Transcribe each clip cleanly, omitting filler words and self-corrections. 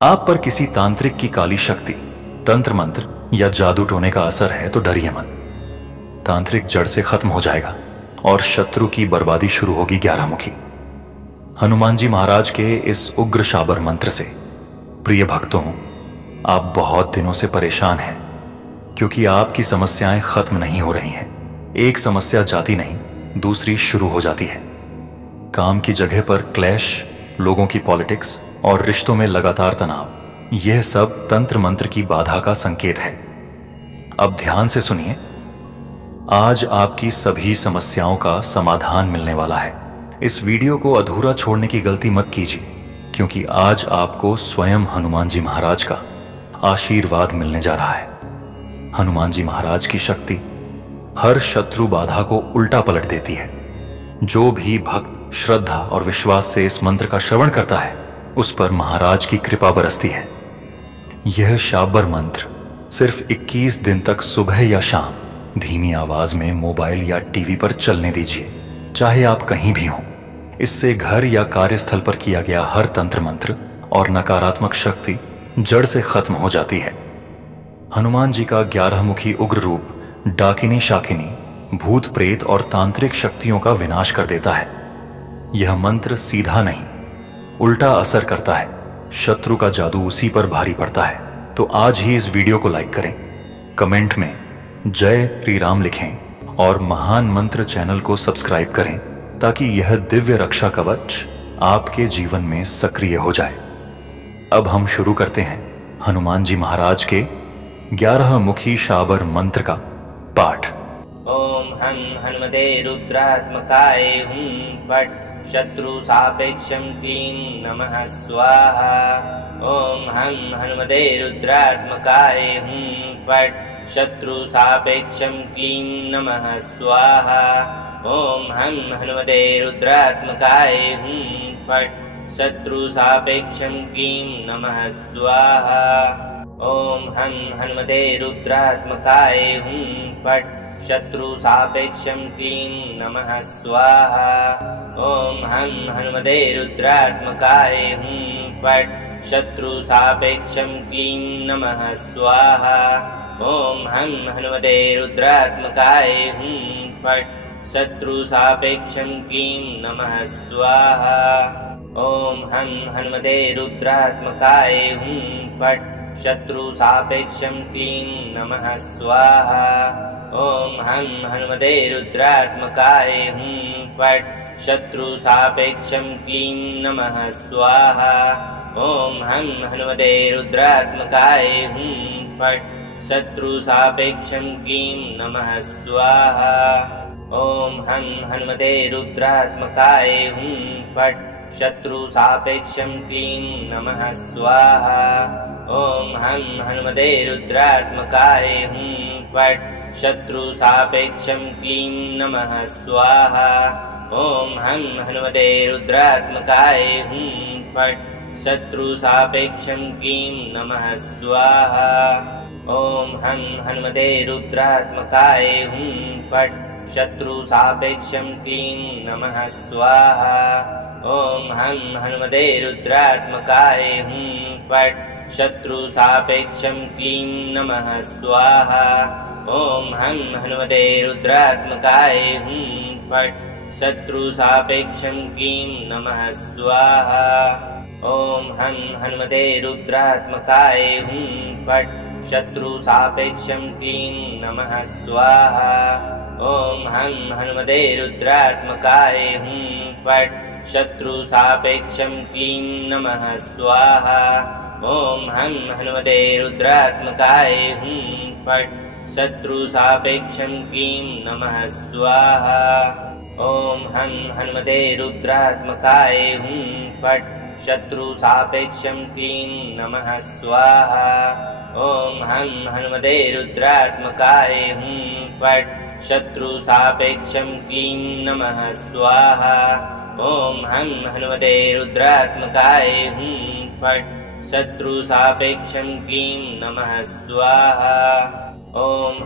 आप पर किसी तांत्रिक की काली शक्ति, तंत्र मंत्र या जादू टोने का असर है तो डरिए मत। तांत्रिक जड़ से खत्म हो जाएगा और शत्रु की बर्बादी शुरू होगी 11 मुखी। हनुमान जी महाराज के इस उग्र शाबर मंत्र से प्रिय भक्तों, आप बहुत दिनों से परेशान हैं क्योंकि आपकी समस्याएं खत्म नहीं हो रही हैं। एक समस्या जाती नहीं, दूसरी शुरू हो जाती है। काम की जगह पर क्लैश, लोगों की पॉलिटिक्स और रिश्तों में लगातार तनाव, यह सब तंत्र मंत्र की बाधा का संकेत है। अब ध्यान से सुनिए, आज आपकी सभी समस्याओं का समाधान मिलने वाला है। इस वीडियो को अधूरा छोड़ने की गलती मत कीजिए, क्योंकि आज आपको स्वयं हनुमान जी महाराज का आशीर्वाद मिलने जा रहा है। हनुमान जी महाराज की शक्ति हर शत्रु बाधा को उल्टा पलट देती है। जो भी भक्त श्रद्धा और विश्वास से इस मंत्र का श्रवण करता है, उस पर महाराज की कृपा बरसती है। यह शाबर मंत्र सिर्फ 21 दिन तक सुबह या शाम धीमी आवाज में मोबाइल या टीवी पर चलने दीजिए, चाहे आप कहीं भी हों। इससे घर या कार्यस्थल पर किया गया हर तंत्र मंत्र और नकारात्मक शक्ति जड़ से खत्म हो जाती है। हनुमान जी का 11 मुखी उग्र रूप डाकिनी शाकिनी, भूत प्रेत और तांत्रिक शक्तियों का विनाश कर देता है। यह मंत्र सीधा नहीं, उल्टा असर करता है। शत्रु का जादू उसी पर भारी पड़ता है। तो आज ही इस वीडियो को लाइक करें, कमेंट में जय श्री राम लिखें और महान मंत्र चैनल को सब्सक्राइब करें, ताकि यह दिव्य रक्षा कवच आपके जीवन में सक्रिय हो जाए। अब हम शुरू करते हैं हनुमान जी महाराज के 11 मुखी शाबर मंत्र का पाठ। ओम हनुमते रुद्रात्मकाय हुं फट् शत्रु सापेक्षं क्लीं नमः स्वाहा। ओम हनुमते रुद्रात्मकाय हुं फट् शत्रु सापेक्षं क्लीं नमः स्वाहा। ओम हनुमते रुद्रात्मकाय हुं फट् शत्रु सापेक्षं क्लीं नमः स्वाहा। ओम हनुमते रुद्रात्मकाय हुं फट् शत्रु सापेक्षं क्लीं नमः स्वाहा। ओम हनुमते रुद्रात्मकाय हुं फट् शत्रु सापेक्षं क्लीं नमः स्वाहा। ओम हनुमते रुद्रात्मकाय हुं फट् शत्रु सापेक्षं क्लीं नमः स्वाहा। ओम हनुमते रुद्रात्मकाय हुं फट् शत्रु सापेक्षं क्लीं नमः स्वाहा। ओम हनुमते रुद्रात्मकाय हुं फट् शत्रु सापेक्षं क्लीं नमः स्वाहा। ओम हनुमते रुद्रात्मकाय हुं फट् शत्रु सापेक्षं क्लीं नमः स्वाहा। ओम हनुमते रुद्रात्मकाय हुं फट् शत्रु सापेक्षं क्लीं नमः स्वाहा। ओम हनुमते रुद्रात्मकाय हुं फट् शत्रु सापेक्षं क्लीं नमः स्वाहा। ओम हनुमते रुद्रात्मकाय हुं फट् शत्रु सापेक्षं क्लीं नमः स्वाहा। ओम हनुमते रुद्रात्मकाय हुं फट् शत्रु सापेक्षं क्लीं नमः स्वाहा। ओम हनुमते रुद्रात्मकाय हुं फट् शत्रु सापेक्षं क्लीं नमः स्वाहा। ओम हनुमते रुद्रात्मकाय हुं फट् शत्रु सापेक्षं क्लीं नमः स्वाहा। ओम हनुमते रुद्रात्मकाय हुं फट् शत्रु सापेक्षं क्लीं नमः स्वाहा। ओम हनुमते रुद्रात्मकाय हुं फट् शत्रु सापेक्षं क्लीं नमः स्वाहा। ओम हनुमते रुद्रात्मकाय हुं फट् शत्रु सापेक्षं क्लीं नमः स्वाहा। ओम हनुमते रुद्रात्मकाय हुं फट् शत्रु सापेक्षं क्लीं नमः स्वाहा। ओम हनुमते रुद्रात्मकाय हुं फट् शत्रु सापेक्षं क्लीं नमः स्वाहा। ओम हनुमते रुद्रात्मकाय हुं फट् शत्रु सापेक्षं क्लीं नमः स्वाहा। ओम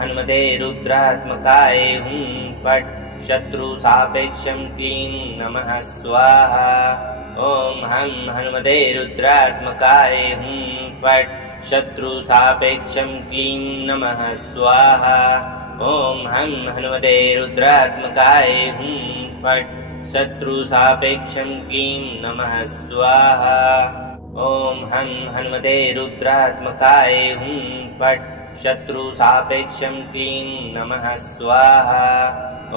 हनुमते रुद्रात्मकाय हुं फट् शत्रु सापेक्षं क्लीं नमः स्वाहा। ॐ हं हनुमते रुद्रात्मकाय हुं फट् शत्रुसापेक्षं क्लीं नमः स्वाहा। ॐ हं हनुमते रुद्रात्मकाय हुं फट् शत्रुसापेक्षं क्लीं नमः स्वाहा। ॐ हं हनुमते रुद्रात्मकाय हुं फट् शत्रुसापेक्षं क्लीं नमः स्वाहा।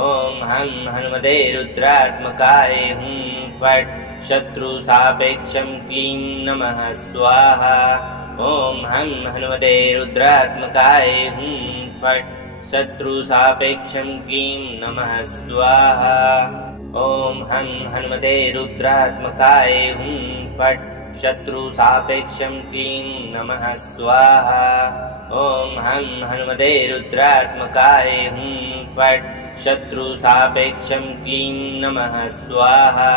ॐ हं हनुमते रुद्रात्मकाय हुं फट् शत्रुसापेक्षं क्लीं नमः स्वाहा। ॐ हं हनुमते रुद्रात्मकाय हुं फट् शत्रुसापेक्षं क्लीं नमः स्वाहा। ॐ हं हनुमते रुद्रात्मकाय हुं फट् शत्रुसापेक्षं क्लीं नमः स्वाहा। ॐ हं हनुमते रुद्रात्मकाय हुं फट् शत्रुसापेक्षं क्लीं नमः स्वाहा।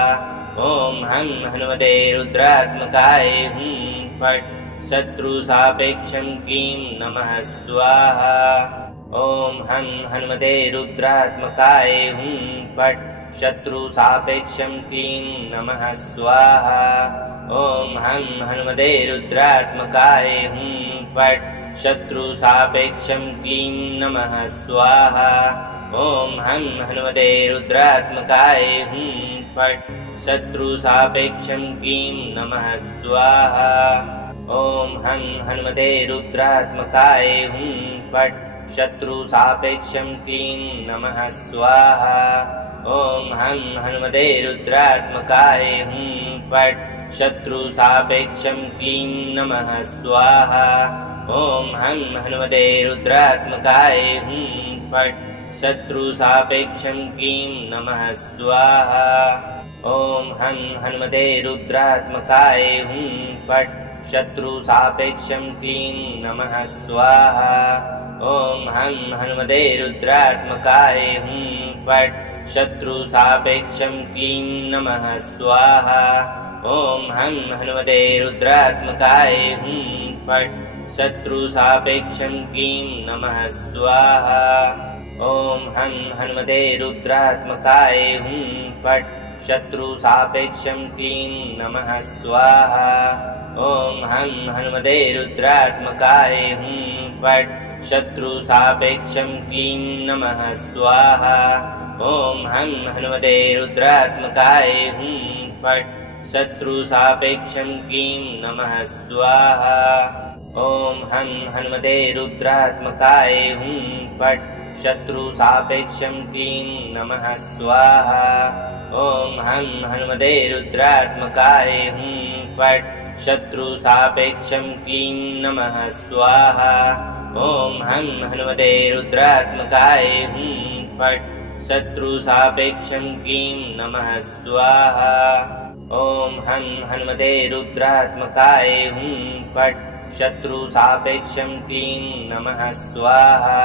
ॐ हं हनुमते रुद्रात्मकाय हुं फट् शत्रुसापेक्षं क्लीं नमः स्वाहा। ॐ हं हनुमते रुद्रात्मकाय हुं फट् शत्रुसापेक्षं क्लीं नमः स्वाहा। ॐ हं हनुमते रुद्रात्मकाय हुं फट् शत्रुसापेक्षं क्लीं नमः स्वाहा। ॐ हं हनुमते रुद्रात्मकाय हुं फट् शत्रुसापेक्षं क्लीं नमः स्वाहा। ॐ हं हनुमते रुद्रात्मकाय हुं फट् शत्रुसापेक्षं क्लीं नमः स्वाहा। ॐ हं हनुमते रुद्रात्मकाय हुं फट् शत्रुसापेक्षं क्लीं नमः स्वाहा। ॐ हं हनुमते रुद्रात्मकाय हुं फट् शत्रुसापेक्षं क्लीं नमः स्वाहा। ॐ हं हनुमते रुद्रात्मकाय हुं फट् शत्रुसापेक्षं क्लीं नमः स्वाहा। ॐ हं हनुमते रुद्रात्मकाय हुं फट् शत्रुसापेक्षं क्लीं नमः स्वाहा। ॐ हं हनुमते रुद्रात्मकाय हुं फट् शत्रुसापेक्षं क्लीं नमः स्वाहा। ॐ हं हनुमते रुद्रात्मकाय हुं फट् शत्रुसापेक्षं क्लीं नमः स्वाहा। ॐ हं हनुमते रुद्रात्मकाय हुं फट् शत्रुसापेक्षं क्लीं नमः स्वाहा। ॐ हं हनुमते रुद्रात्मकाय हुं फट् शत्रुसापेक्षं क्लीं नमः स्वाहा। ॐ हं हनुमते रुद्रात्मकाय हुं फट् शत्रुसापेक्षं क्लीं नमः स्वाहा। ॐ हं हनुमते रुद्रात्मकाय हुं फट् शत्रुसापेक्षं क्लीं नमः स्वाहा। ॐ हं हनुमते रुद्रात्मकाय हुं फट् शत्रुसापेक्षं क्लीं नमः स्वाहा। ॐ हं हनुमते रुद्रात्मकाय हुं फट् शत्रुसापेक्षं क्लीं नमः स्वाहा।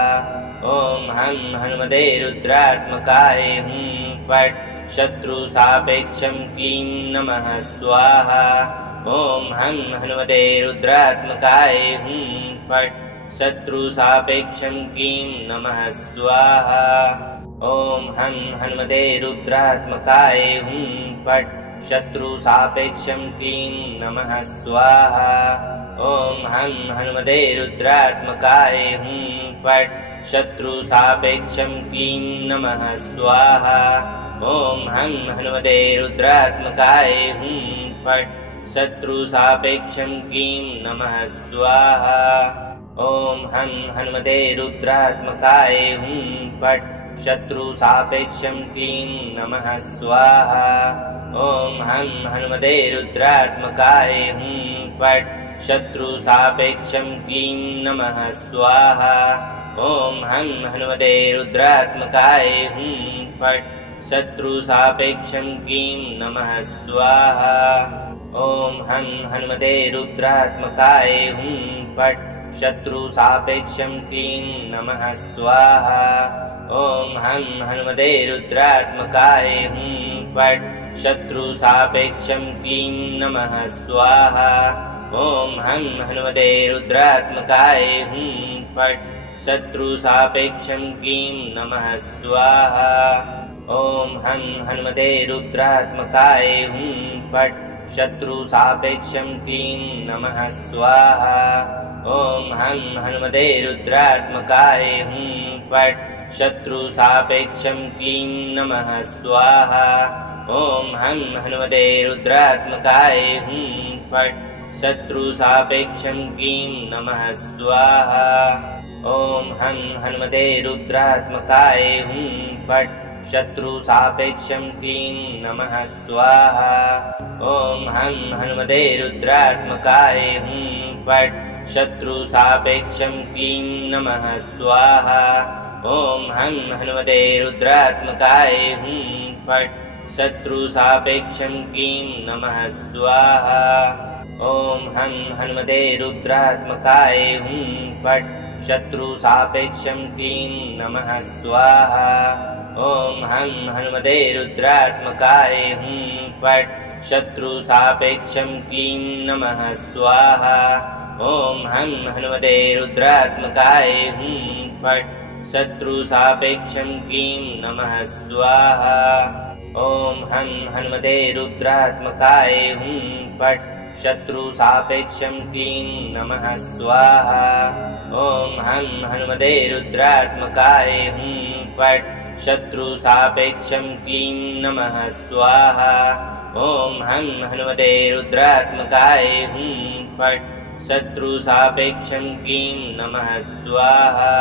ॐ हं हनुमते रुद्रात्मकाय हुं फट् शत्रुसापेक्षं क्लीं नमः स्वाहा। ॐ हं हनुमते रुद्रात्मकाय हुं फट् शत्रुसापेक्षं क्लीं नमः स्वाहा। ॐ हं हनुमते रुद्रात्मकाय हुं फट् शत्रुसापेक्षं क्लीं नमः स्वाहा। ॐ हं हनुमते रुद्रात्मकाय हुं फट् शत्रुसापेक्षं क्लीं नमः स्वाहा। ॐ हं हनुमते रुद्रात्मकाय हुं फट् शत्रुसापेक्षं क्लीं नमः स्वाहा। ॐ हं हनुमते रुद्रात्मकाय हुं फट् शत्रुसापेक्षं क्लीं नमः स्वाहा। ॐ हं हनुमते रुद्रात्मकाय हुं फट् शत्रुसापेक्षं क्लीं नमः स्वाहा। ॐ हं हनुमते रुद्रात्मकाय हुं फट् शत्रुसापेक्षं क्लीं नमः स्वाहा। ॐ हं हनुमते रुद्रात्मकाय हुं फट् शत्रुसापेक्षं क्लीं नमः स्वाहा। ॐ हं हनुमते रुद्रात्मकाय हुं फट् शत्रुसापेक्षं क्लीं नमः स्वाहा। ॐ हं हनुमते रुद्रात्मकाय हुं फट् शत्रुसापेक्षं क्लीं नमः स्वाहा। ॐ हं हनुमते रुद्रात्मकाय हुं फट् शत्रुसापेक्षं क्लीं नमः स्वाहा। ॐ हं हनुमते रुद्रात्मकाय हुं फट् शत्रुसापेक्षं क्लीं नमः स्वाहा। ॐ हं हनुमते रुद्रात्मकाय हुं फट् शत्रुसापेक्षं क्लीं नमः स्वाहा। ॐ हं हनुमते रुद्रात्मकाय हुं फट् शत्रुसापेक्षं क्लीं नमः स्वाहा। ॐ हं हनुमते रुद्रात्मकाय हुं फट् शत्रुसापेक्षं क्लीं नमः स्वाहा। ॐ हं हनुमते रुद्रात्मकाय हुं फट् शत्रुसापेक्षं क्लीं नमः स्वाहा। ॐ हं हनुमते रुद्रात्मकाय हुं फट् शत्रुसापेक्षं क्लीं नमः स्वाहा। ॐ हं हनुमते रुद्रात्मकाय हुं फट् शत्रुसापेक्षं क्लीं नमः स्वाहा। ॐ हं हनुमते रुद्रात्मकाय हुं फट् शत्रुसापेक्षं क्लीं नमः स्वाहा। ॐ हं हनुमते रुद्रात्मकाय हुं फट् शत्रुसापेक्षं क्लीं नमः स्वाहा। ॐ हं हनुमते रुद्रात्मकाय हुं फट् शत्रुसापेक्षं क्लीं नमः स्वाहा। ॐ हं हनुमते रुद्रात्मकाय हुं फट् शत्रुसापेक्षं क्लीं नमः स्वाहा।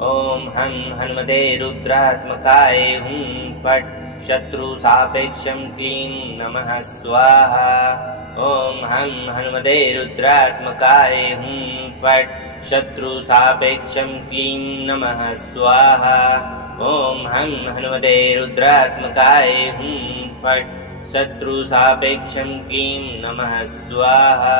ॐ हं हनुमते रुद्रात्मकाय हुं फट् शत्रुसापेक्षं क्लीं नमः स्वाहा। ॐ हं हनुमते रुद्रात्मकाय हुं फट् शत्रुसापेक्षं क्लीं नमः स्वाहा। ॐ हं हनुमते रुद्रात्मकाय हुं फट् शत्रुसापेक्षं क्लीं नमः स्वाहा।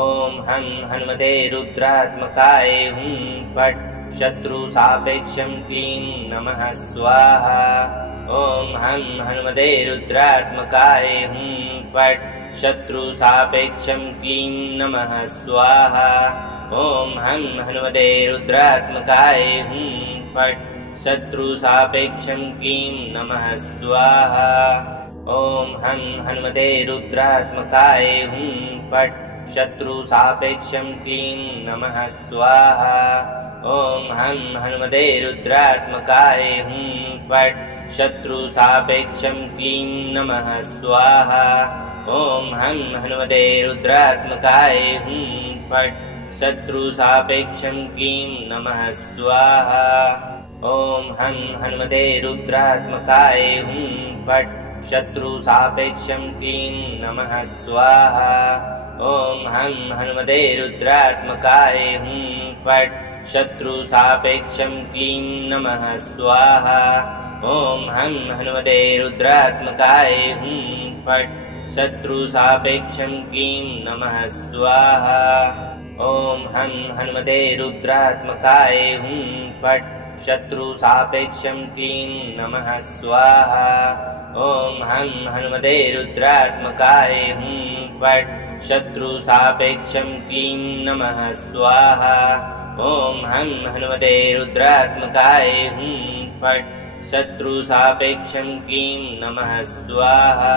ॐ हं हनुमते रुद्रात्मकाय हुं फट् शत्रुसापेक्षं क्लीं नमः स्वाहा। ॐ हं हनुमते रुद्रात्मकाय हुं फट् शत्रुसापेक्षं क्लीं नमः स्वाहा। ॐ हं हनुमते रुद्रात्मकाय हुं फट् शत्रुसापेक्षं क्लीं नमः स्वाहा। ॐ हं हनुमते रुद्रात्मकाय हुं फट् शत्रुसापेक्षं क्लीं नमः स्वाहा। ॐ हं हनुमते रुद्रात्मकाय हुं फट् शत्रुसापेक्षं क्लीं नमः स्वाहा। ॐ हं हनुमते रुद्रात्मकाय हुं फट् शत्रुसापेक्षं क्लीं नमः स्वाहा। ॐ हं हनुमते रुद्रात्मकाय हुं फट् शत्रुसापेक्षं क्लीं नमः स्वाहा। ॐ हं हनुमते रुद्रात्मकाय हुं फट् शत्रुसापेक्षं क्लीं नमः स्वाहा। ॐ हं हनुमते रुद्रात्मकाय हुं फट् शत्रुसापेक्षं क्लीं नमः स्वाहा। ॐ हं हनुमते रुद्रात्मकाय हुं फट् शत्रुसापेक्षं क्लीं नमः स्वाहा। ॐ हं हनुमते रुद्रात्मकाय हुं फट् शत्रुसापेक्षं क्लीं नमः स्वाहा। ॐ हं हनुमते रुद्रात्मकाय हुं फट् शत्रुसापेक्षं क्लीं नमः स्वाहा।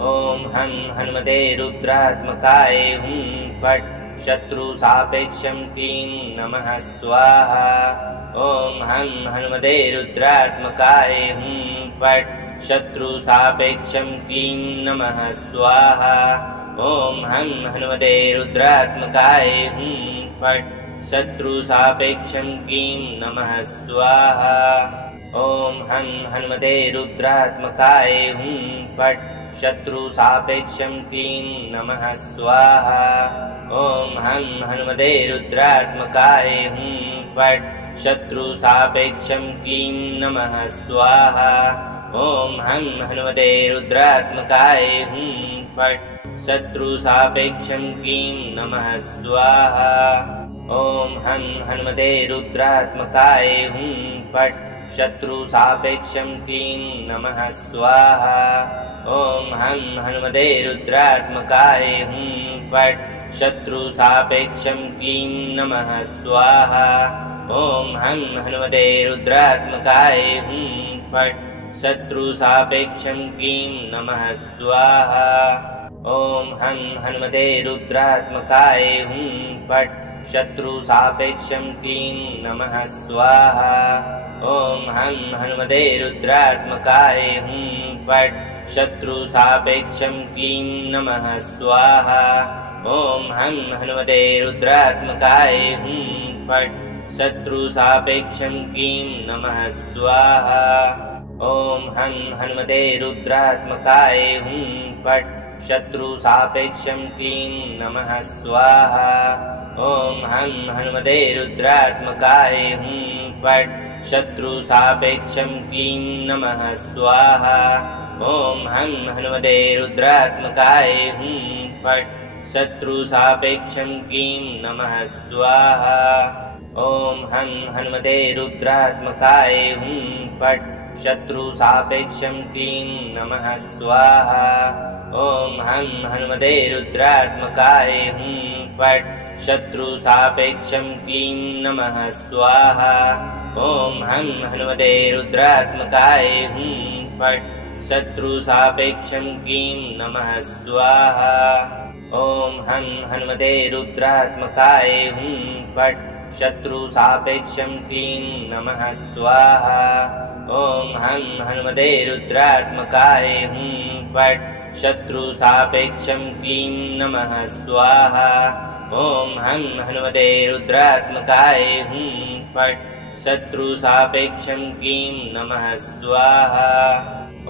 ॐ हं हनुमते रुद्रात्मकाय हुं फट् शत्रुसापेक्षं क्लीं नमः स्वाहा। ॐ हं हनुमते रुद्रात्मकाय हुं फट् शत्रुसापेक्षं क्लीं नमः स्वाहा। ॐ हं हनुमते रुद्रात्मकाय हुं फट् शत्रुसापेक्षं क्लीं नमः स्वाहा। ॐ हं हनुमते रुद्रात्मकाय हुं फट् शत्रुसापेक्षं क्लीं नमः स्वाहा। ॐ हं हनुमते रुद्रात्मकाय हुं फट् शत्रुसापेक्षं क्लीं नमः स्वाहा। ॐ हं हनुमते रुद्रात्मकाय हुं फट् शत्रुसापेक्षं क्लीं नमः स्वाहा। ॐ हं हनुमते रुद्रात्मकाय हुं फट् शत्रुसापेक्षं क्लीं नमः स्वाहा। ॐ हं हनुमते रुद्रात्मकाय हुं फट् शत्रुसापेक्षं क्लीं नमः स्वाहा। ॐ हं हनुमते रुद्रात्मकाय हुं फट् शत्रुसापेक्षं क्लीं नमः स्वाहा। ॐ हं हनुमते रुद्रात्मकाय हुं फट् शत्रुसापेक्षं क्लीं नमः स्वाहा। ॐ हं हनुमते रुद्रात्मकाय हुं फट् शत्रुसापेक्षं क्लीं नमः स्वाहा। ॐ हं हनुमते रुद्रात्मकाय हुं फट् शत्रुसापेक्षं क्लीं नमः स्वाहा। ॐ हं हनुमते रुद्रात्मकाय हुं फट् शत्रुसापेक्षं क्लीं नमः स्वाहा। ॐ हं हनुमते रुद्रात्मकाय हुं फट् शत्रुसापेक्षं क्लीं नमः स्वाहा। ॐ हं हनुमते रुद्रात्मकाय हुं फट् शत्रुसापेक्षं क्लीं नमः स्वाहा। ॐ हं हनुमते रुद्रात्मकाय हुं फट् शत्रुसापेक्षं क्लीं नमः स्वाहा। ॐ हं हनुमते रुद्रात्मकाय हुं फट् शत्रुसापेक्षं क्लीं नमः स्वाहा। ॐ हं हनुमते रुद्रात्मकाय हुं फट् शत्रुसापेक्षं क्लीं नमः स्वाहा। ॐ हं हनुमते रुद्रात्मकाय हुं फट् शत्रुसापेक्षं क्लीं नमः स्वाहा। ॐ हं हनुमते रुद्रात्मकाय हुं फट् शत्रुसापेक्षं क्लीं नमः स्वाहा। ॐ हं हनुमते रुद्रात्मकाय हुं फट् शत्रुसापेक्षं क्लीं नमः स्वाहा।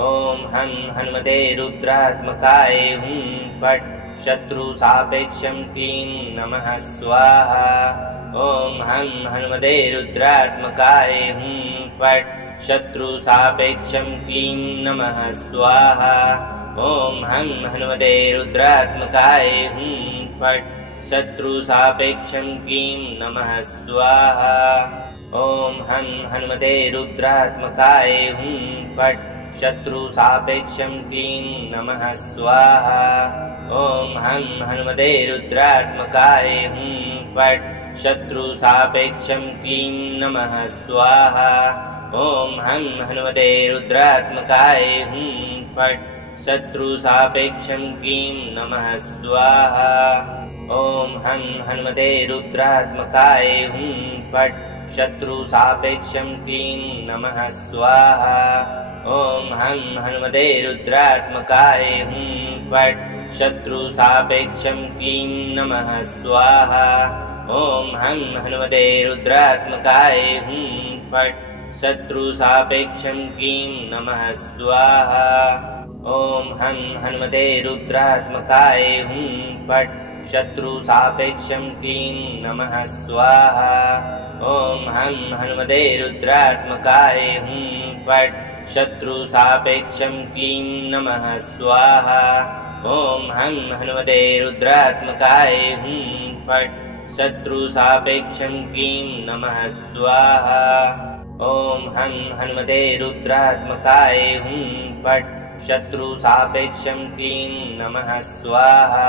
ॐ हं हनुमते रुद्रात्मकाय हुं फट् शत्रुसापेक्षं क्लीं नमः स्वाहा। ॐ हं हनुमते रुद्रात्मकाय हुं फट् शत्रुसापेक्षं क्लीं नमः स्वाहा। ॐ हं हनुमते रुद्रात्मकाय हुं फट् शत्रुसापेक्षं क्लीं नमः स्वाहा। ॐ हं हनुमते रुद्रात्मकाय हुं फट् शत्रुसापेक्षं क्लीं नमः स्वाहा। ॐ हं हनुमते रुद्रात्मकाय हुं फट् शत्रुसापेक्षं क्लीं नमः स्वाहा। ॐ हं हनुमते रुद्रात्मकाय हुं फट् शत्रुसापेक्षं क्लीं नमः स्वाहा। ॐ हं हनुमते रुद्रात्मकाय हुं फट् शत्रुसापेक्षं क्लीं नमः स्वाहा। ॐ हं हनुमते रुद्रात्मकाय हुं फट् शत्रुसापेक्षं क्लीं नमः स्वाहा। ॐ हं हनुमते रुद्रात्मकाय हुं फट् शत्रुसापेक्षं क्लीं नमः स्वाहा। ॐ हं हनुमते रुद्रात्मकाय हुं फट् शत्रुसापेक्षं क्लीं नमः स्वाहा। ॐ हं हनुमते रुद्रात्मकाय हुं फट् शत्रुसापेक्षं क्लीं नमः स्वाहा। ॐ हं हनुमते रुद्रात्मकाय हुं फट् शत्रुसापेक्षं क्लीं नमः स्वाहा। ॐ हं हनुमते रुद्रात्मकाय हुं फट् शत्रुसापेक्षं क्लीं नमः स्वाहा।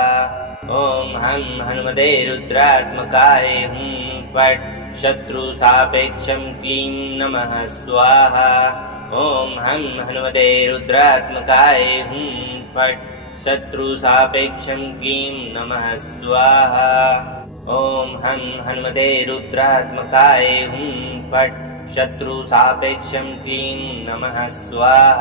ॐ हं हनुमते रुद्रात्मकाय हुं फट् शत्रुसापेक्षं क्लीं नमः स्वाहा। ॐ हं हनुमते रुद्रात्मकाय हुं फट् शत्रुसापेक्षं क्लीं नमः स्वाहा। ॐ हं हनुमते रुद्रात्मकाय हुं फट् शत्रुसापेक्षं क्लीं नमः स्वाहा।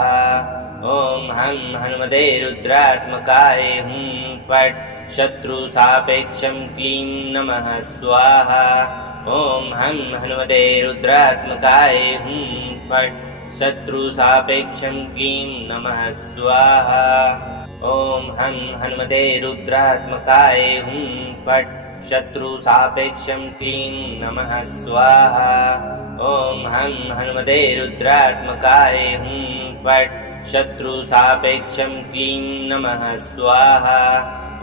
ॐ हं हनुमते रुद्रात्मकाय हुं फट् शत्रुसापेक्षं क्लीं नमः स्वाहा। ॐ हं हनुमते रुद्रात्मकाय हुं फट् शत्रुसापेक्षं क्लीं नमः स्वाहा। ॐ हं हनुमते रुद्रात्मकाय हुं फट् शत्रुसापेक्षं क्लीं नमः स्वाहा। ॐ हं हनुमते रुद्रात्मकाय हुं फट् शत्रुसापेक्षं क्लीं नमः स्वाहा।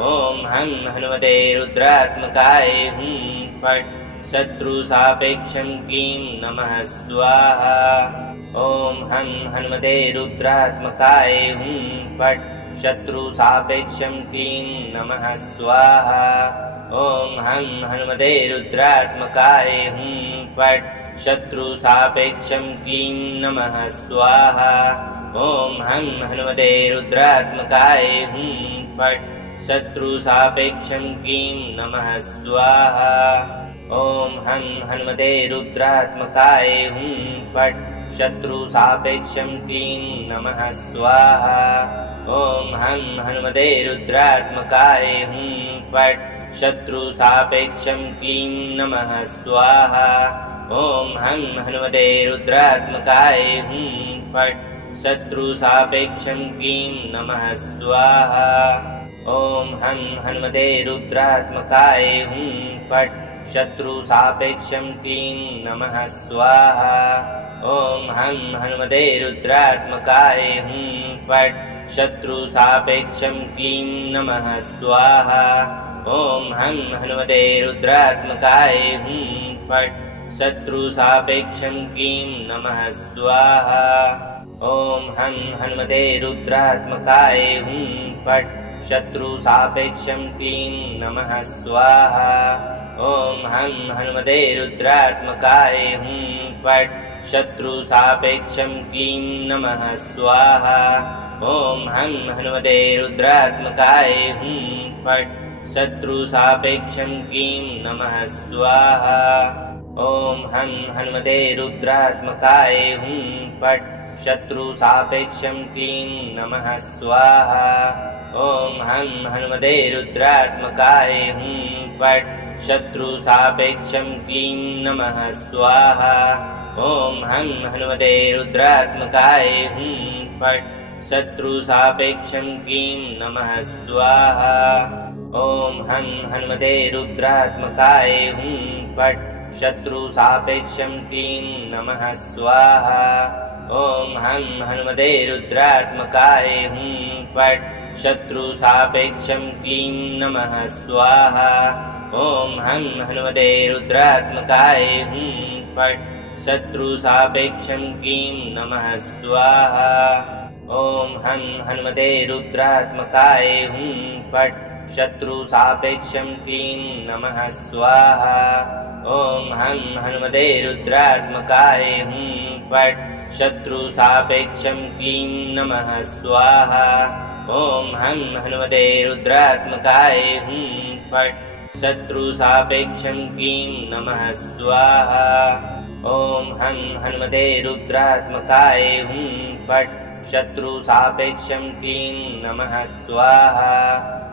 ॐ हं हनुमते रुद्रात्मकाय हुं फट् शत्रुसापेक्षं क्लीं नमः स्वाहा। ॐ हं हनुमते रुद्रात्मकाय हुं फट् शत्रुसापेक्षं क्लीं नमः स्वाहा। ॐ हं हनुमते रुद्रात्मकाय हुं फट् शत्रुसापेक्षं क्लीं नमः स्वाहा। ॐ हं हनुमते रुद्रात्मकाय हुं फट् शत्रुसापेक्षं क्लीं नमः स्वाहा। ॐ हं हनुमते रुद्रात्मकाय हुं फट् शत्रुसापेक्षं क्लीं नमः स्वाहा। ॐ हं हनुमते रुद्रात्मकाय हुं फट् शत्रुसापेक्षं क्लीं नमः स्वाहा। ॐ हं हनुमते रुद्रात्मकाय हुं फट् शत्रुसापेक्षं क्लीं नमः स्वाहा। ॐ हं हनुमते रुद्रात्मकाय हुं फट् शत्रुसापेक्षं क्लीं नमः स्वाहा। ॐ हं हनुमते रुद्रात्मकाय हुं फट् शत्रुसापेक्षं क्लीं नमः स्वाहा। ॐ हं हनुमते रुद्रात्मकाय हुं फट् शत्रुसापेक्षं क्लीं नमः स्वाहा। ॐ हं हनुमते रुद्रात्मकाय हुं फट् शत्रुसापेक्षं क्लीं नमः स्वाहा। ॐ हं हनुमते रुद्रात्मकाय हुं फट् शत्रुसापेक्षं क्लीं नमः स्वाहा। ॐ हं हनुमते रुद्रात्मकाय हुं फट् शत्रुसापेक्षं क्लीं नमः स्वाहा। ॐ हं हनुमते रुद्रात्मकाय हुं फट् शत्रुसापेक्षं क्लीं नमः स्वाहा। ॐ हं हनुमते रुद्रात्मकाय हुं फट् शत्रुसापेक्षं क्लीं नमः स्वाहा। ॐ हं हनुमते रुद्रात्मकाय हुं फट् शत्रुसापेक्षं क्लीं नमः स्वाहा। ॐ हं हनुमते रुद्रात्मकाय हुं फट् शत्रुसापेक्षं क्लीं नमः स्वाहा। ॐ हं हनुमते रुद्रात्मकाय हुं फट् शत्रुसापेक्षं क्लीं नमः स्वाहा। ॐ हं हनुमते रुद्रात्मकाय हुं फट् शत्रुसापेक्षं क्लीं नमः स्वाहा। ॐ हं हनुमते रुद्रात्मकाय हुं फट् शत्रुसापेक्षं क्लीं नमः स्वाहा। ॐ हं हनुमते रुद्रात्मकाय हुं फट् शत्रुसापेक्षं क्लीं नमः स्वाहा। ॐ हं हनुमते रुद्रात्मकाय हुं फट् शत्रुसापेक्षं क्लीं नमः स्वाहा। ॐ हं हनुमते रुद्रात्मकाय हुं फट् शत्रुसापेक्षं क्लीं नमः स्वाहा।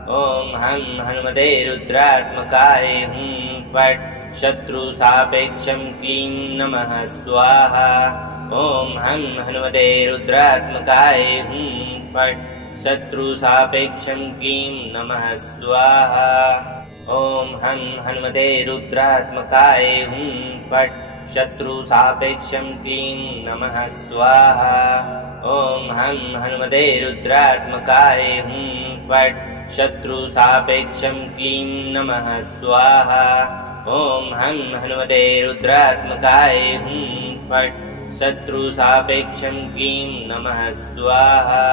ॐ हं हनुमते रुद्रात्मकाय हुं फट् शत्रुसापेक्षं क्लीं नमः स्वाहा। ॐ हं हनुमते रुद्रात्मकाय हुं फट् शत्रुसापेक्षं क्लीं नमः स्वाहा। ॐ हं हनुमते रुद्रात्मकाय हुं फट् शत्रुसापेक्षं क्लीं नमः स्वाहा। ॐ हं हनुमते रुद्रात्मकाय हुं फट् शत्रुसापेक्षं क्लीं नमः स्वाहा। ॐ हं हनुमते रुद्रात्मकाय हुं फट् शत्रुसापेक्षं क्लीं नमः स्वाहा।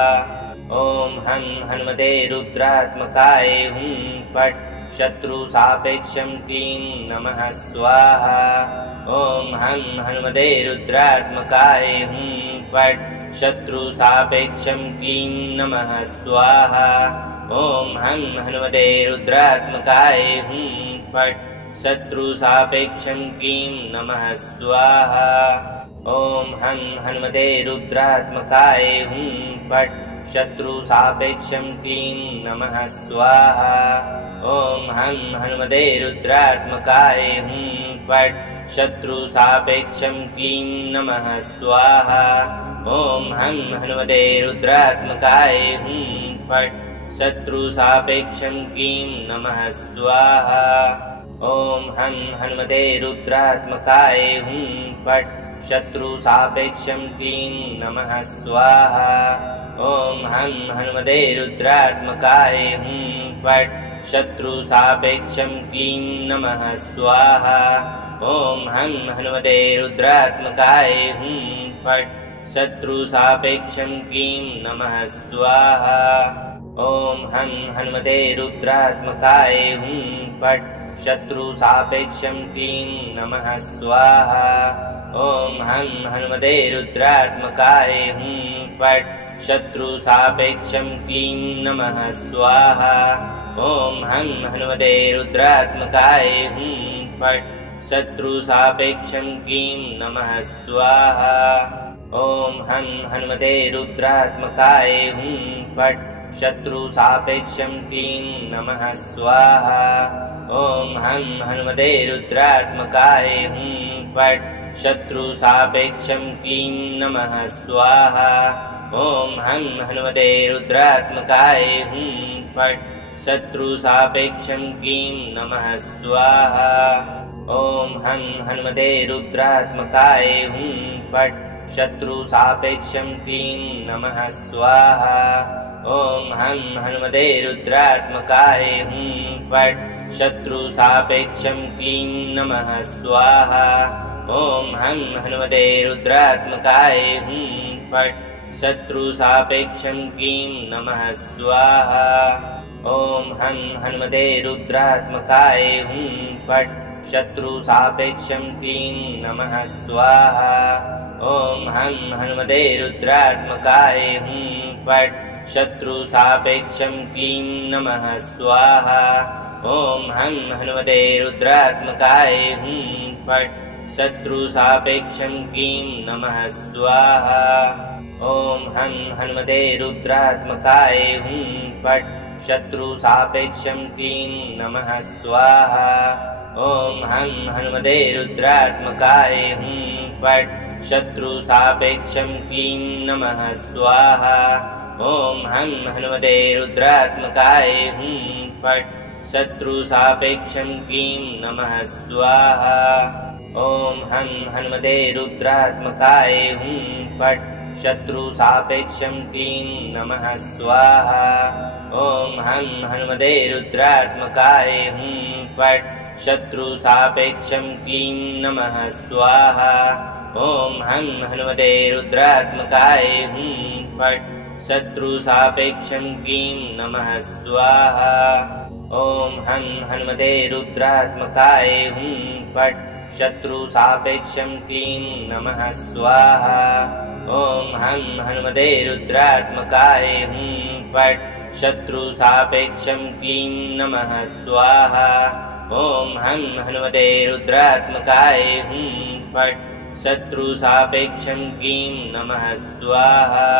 ॐ हं हनुमते रुद्रात्मकाय हुं फट् शत्रुसापेक्षं क्लीं नमः स्वाहा। ॐ हं हनुमते रुद्रात्मकाय हुं फट् शत्रुसापेक्षं क्लीं नमः स्वाहा। ॐ हं हनुमते रुद्रात्मकाय हुं फट् शत्रुसापेक्षं क्लीं नमः स्वाहा। ॐ हं हनुमते रुद्रात्मकाय हुं फट् शत्रुसापेक्षं क्लीं नमः स्वाहा। ॐ हं हनुमते रुद्रात्मकाय हुं फट् शत्रुसापेक्षं क्लीं नमः स्वाहा। ॐ हं हनुमते रुद्रात्मकाय हुं फट् शत्रुसापेक्षं क्लीं नमः स्वाहा। ॐ हं हनुमते रुद्रात्मकाय हुं फट् शत्रुसापेक्षं क्लीं नमः स्वाहा। ॐ हं हनुमते रुद्रात्मकाय हुं फट् शत्रुसापेक्षं क्लीं नमः स्वाहा। ॐ हं हनुमते रुद्रात्मकाय हुं फट् शत्रुसापेक्षं क्लीं नमः स्वाहा। ॐ हं हनुमते रुद्रात्मकाय हुं फट् शत्रुसापेक्षं क्लीं नमः स्वाहा। ॐ हं हनुमते रुद्रात्मकाय हुं फट् शत्रुसापेक्षं क्लीं नमः स्वाहा। ॐ हं हनुमते रुद्रात्मकाय हुं फट् शत्रुसापेक्षं क्लीं नमः स्वाहा। ॐ हं हनुमते रुद्रात्मकाय हुं फट् शत्रुसापेक्षं क्लीं नमः स्वाहा। ॐ हं हनुमते रुद्रात्मकाय हुं फट् शत्रुसापेक्षं क्लीं नमः स्वाहा। ॐ हं हनुमते रुद्रात्मकाय हुं फट् शत्रुसापेक्षं क्लीं नमः स्वाहा। ॐ हं हनुमते रुद्रात्मकाय हुं फट् शत्रुसापेक्षं क्लीं नमः स्वाहा। ॐ हं हनुमते रुद्रात्मकाय हुं फट् शत्रुसापेक्षं क्लीं नमः स्वाहा। ॐ हं हनुमते रुद्रात्मकाय हुं फट् शत्रुसापेक्षं क्लीं नमः स्वाहा। ॐ हं हनुमते रुद्रात्मकाय हुं फट् शत्रुसापेक्षं क्लीं नमः स्वाहा। ॐ हं हनुमते रुद्रात्मकाय हुं फट् शत्रुसापेक्षं क्लीं नमः स्वाहा। ॐ हं हनुमते रुद्रात्मकाय हुं फट् शत्रुसापेक्षं क्लीं नमः स्वाहा। ॐ हं हनुमते रुद्रात्मकाय हुं फट् शत्रुसापेक्षं क्लीं नमः स्वाहा। ॐ हं हनुमते रुद्रात्मकाय हुं फट् शत्रुसापेक्षं क्लीं नमः स्वाहा। ॐ हं हनुमते रुद्रात्मकाय हुं फट् शत्रुसापेक्षं क्लीं नमः स्वाहा। ॐ हं हनुमते रुद्रात्मकाय हुं फट् शत्रुसापेक्षं क्लीं नमः स्वाहा। ॐ हं हनुमते रुद्रात्मकाय हुं फट् शत्रुसापेक्षं क्लीं नमः स्वाहा। ॐ हं हनुमते रुद्रात्मकाय हुं फट् शत्रुसापेक्षं क्लीं नमः स्वाहा। ॐ हं हनुमते रुद्रात्मकाय हुं फट् शत्रुसापेक्षं क्लीं नमः स्वाहा। ॐ हं हनुमते रुद्रात्मकाय हुं फट् शत्रुसापेक्षं क्लीं नमः स्वाहा। ॐ हं हनुमते रुद्रात्मकाय हुं फट् शत्रुसापेक्षं क्लीं नमः स्वाहा।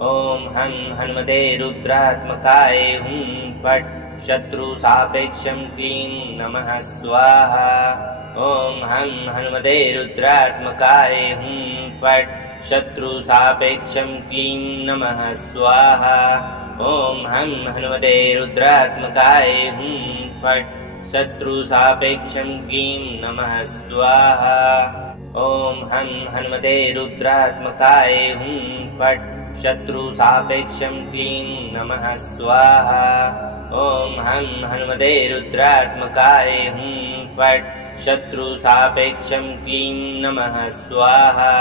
ॐ हं हनुमते रुद्रात्मकाय हुं फट् शत्रुसापेक्षं क्लीं नमः स्वाहा। ॐ हं हनुमते रुद्रात्मकाय हुं फट् शत्रुसापेक्षं क्लीं नमः स्वाहा। ॐ हं हनुमते रुद्रात्मकाय हुं फट् शत्रुसापेक्षं क्लीं नमः स्वाहा। ॐ हं हनुमते रुद्रात्मकाय हुं फट् शत्रुसापेक्षं क्लीं नमः स्वाहा। ॐ हं हनुमते रुद्रात्मकाय हुं फट् शत्रुसापेक्षं क्लीं नमः स्वाहा।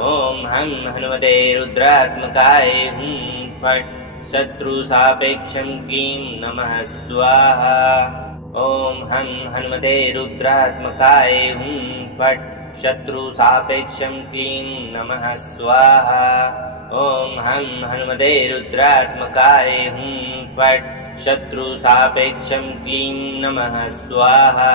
ॐ हं हनुमते रुद्रात्मकाय हुं फट् शत्रुसापेक्षं क्लीं नमः स्वाहा। ॐ हं हनुमते रुद्रात्मकाय हुं फट् शत्रुसापेक्षं क्लीं नमः स्वाहा। ॐ हं हनुमते रुद्रात्मकाय हुं फट् शत्रुसापेक्षं क्लीं नमः स्वाहा।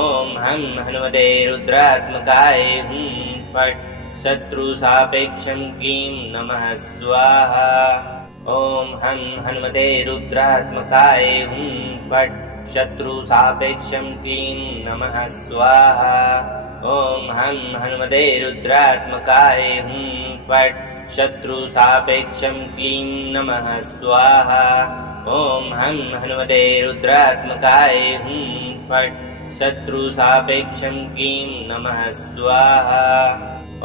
ॐ हं हनुमते रुद्रात्मकाय हुं फट् शत्रुसापेक्षं क्लीं नमः स्वाहा। ॐ हं हनुमते रुद्रात्मकाय हुं फट् शत्रुसापेक्षं क्लीं नमः स्वाहा। ॐ हं हनुमते रुद्रात्मकाय हुं फट् शत्रुसापेक्षं क्लीं नमः स्वाहा। ॐ हं हनुमते रुद्रात्मकाय हुं फट् शत्रुसापेक्षं क्लीं नमः स्वाहा।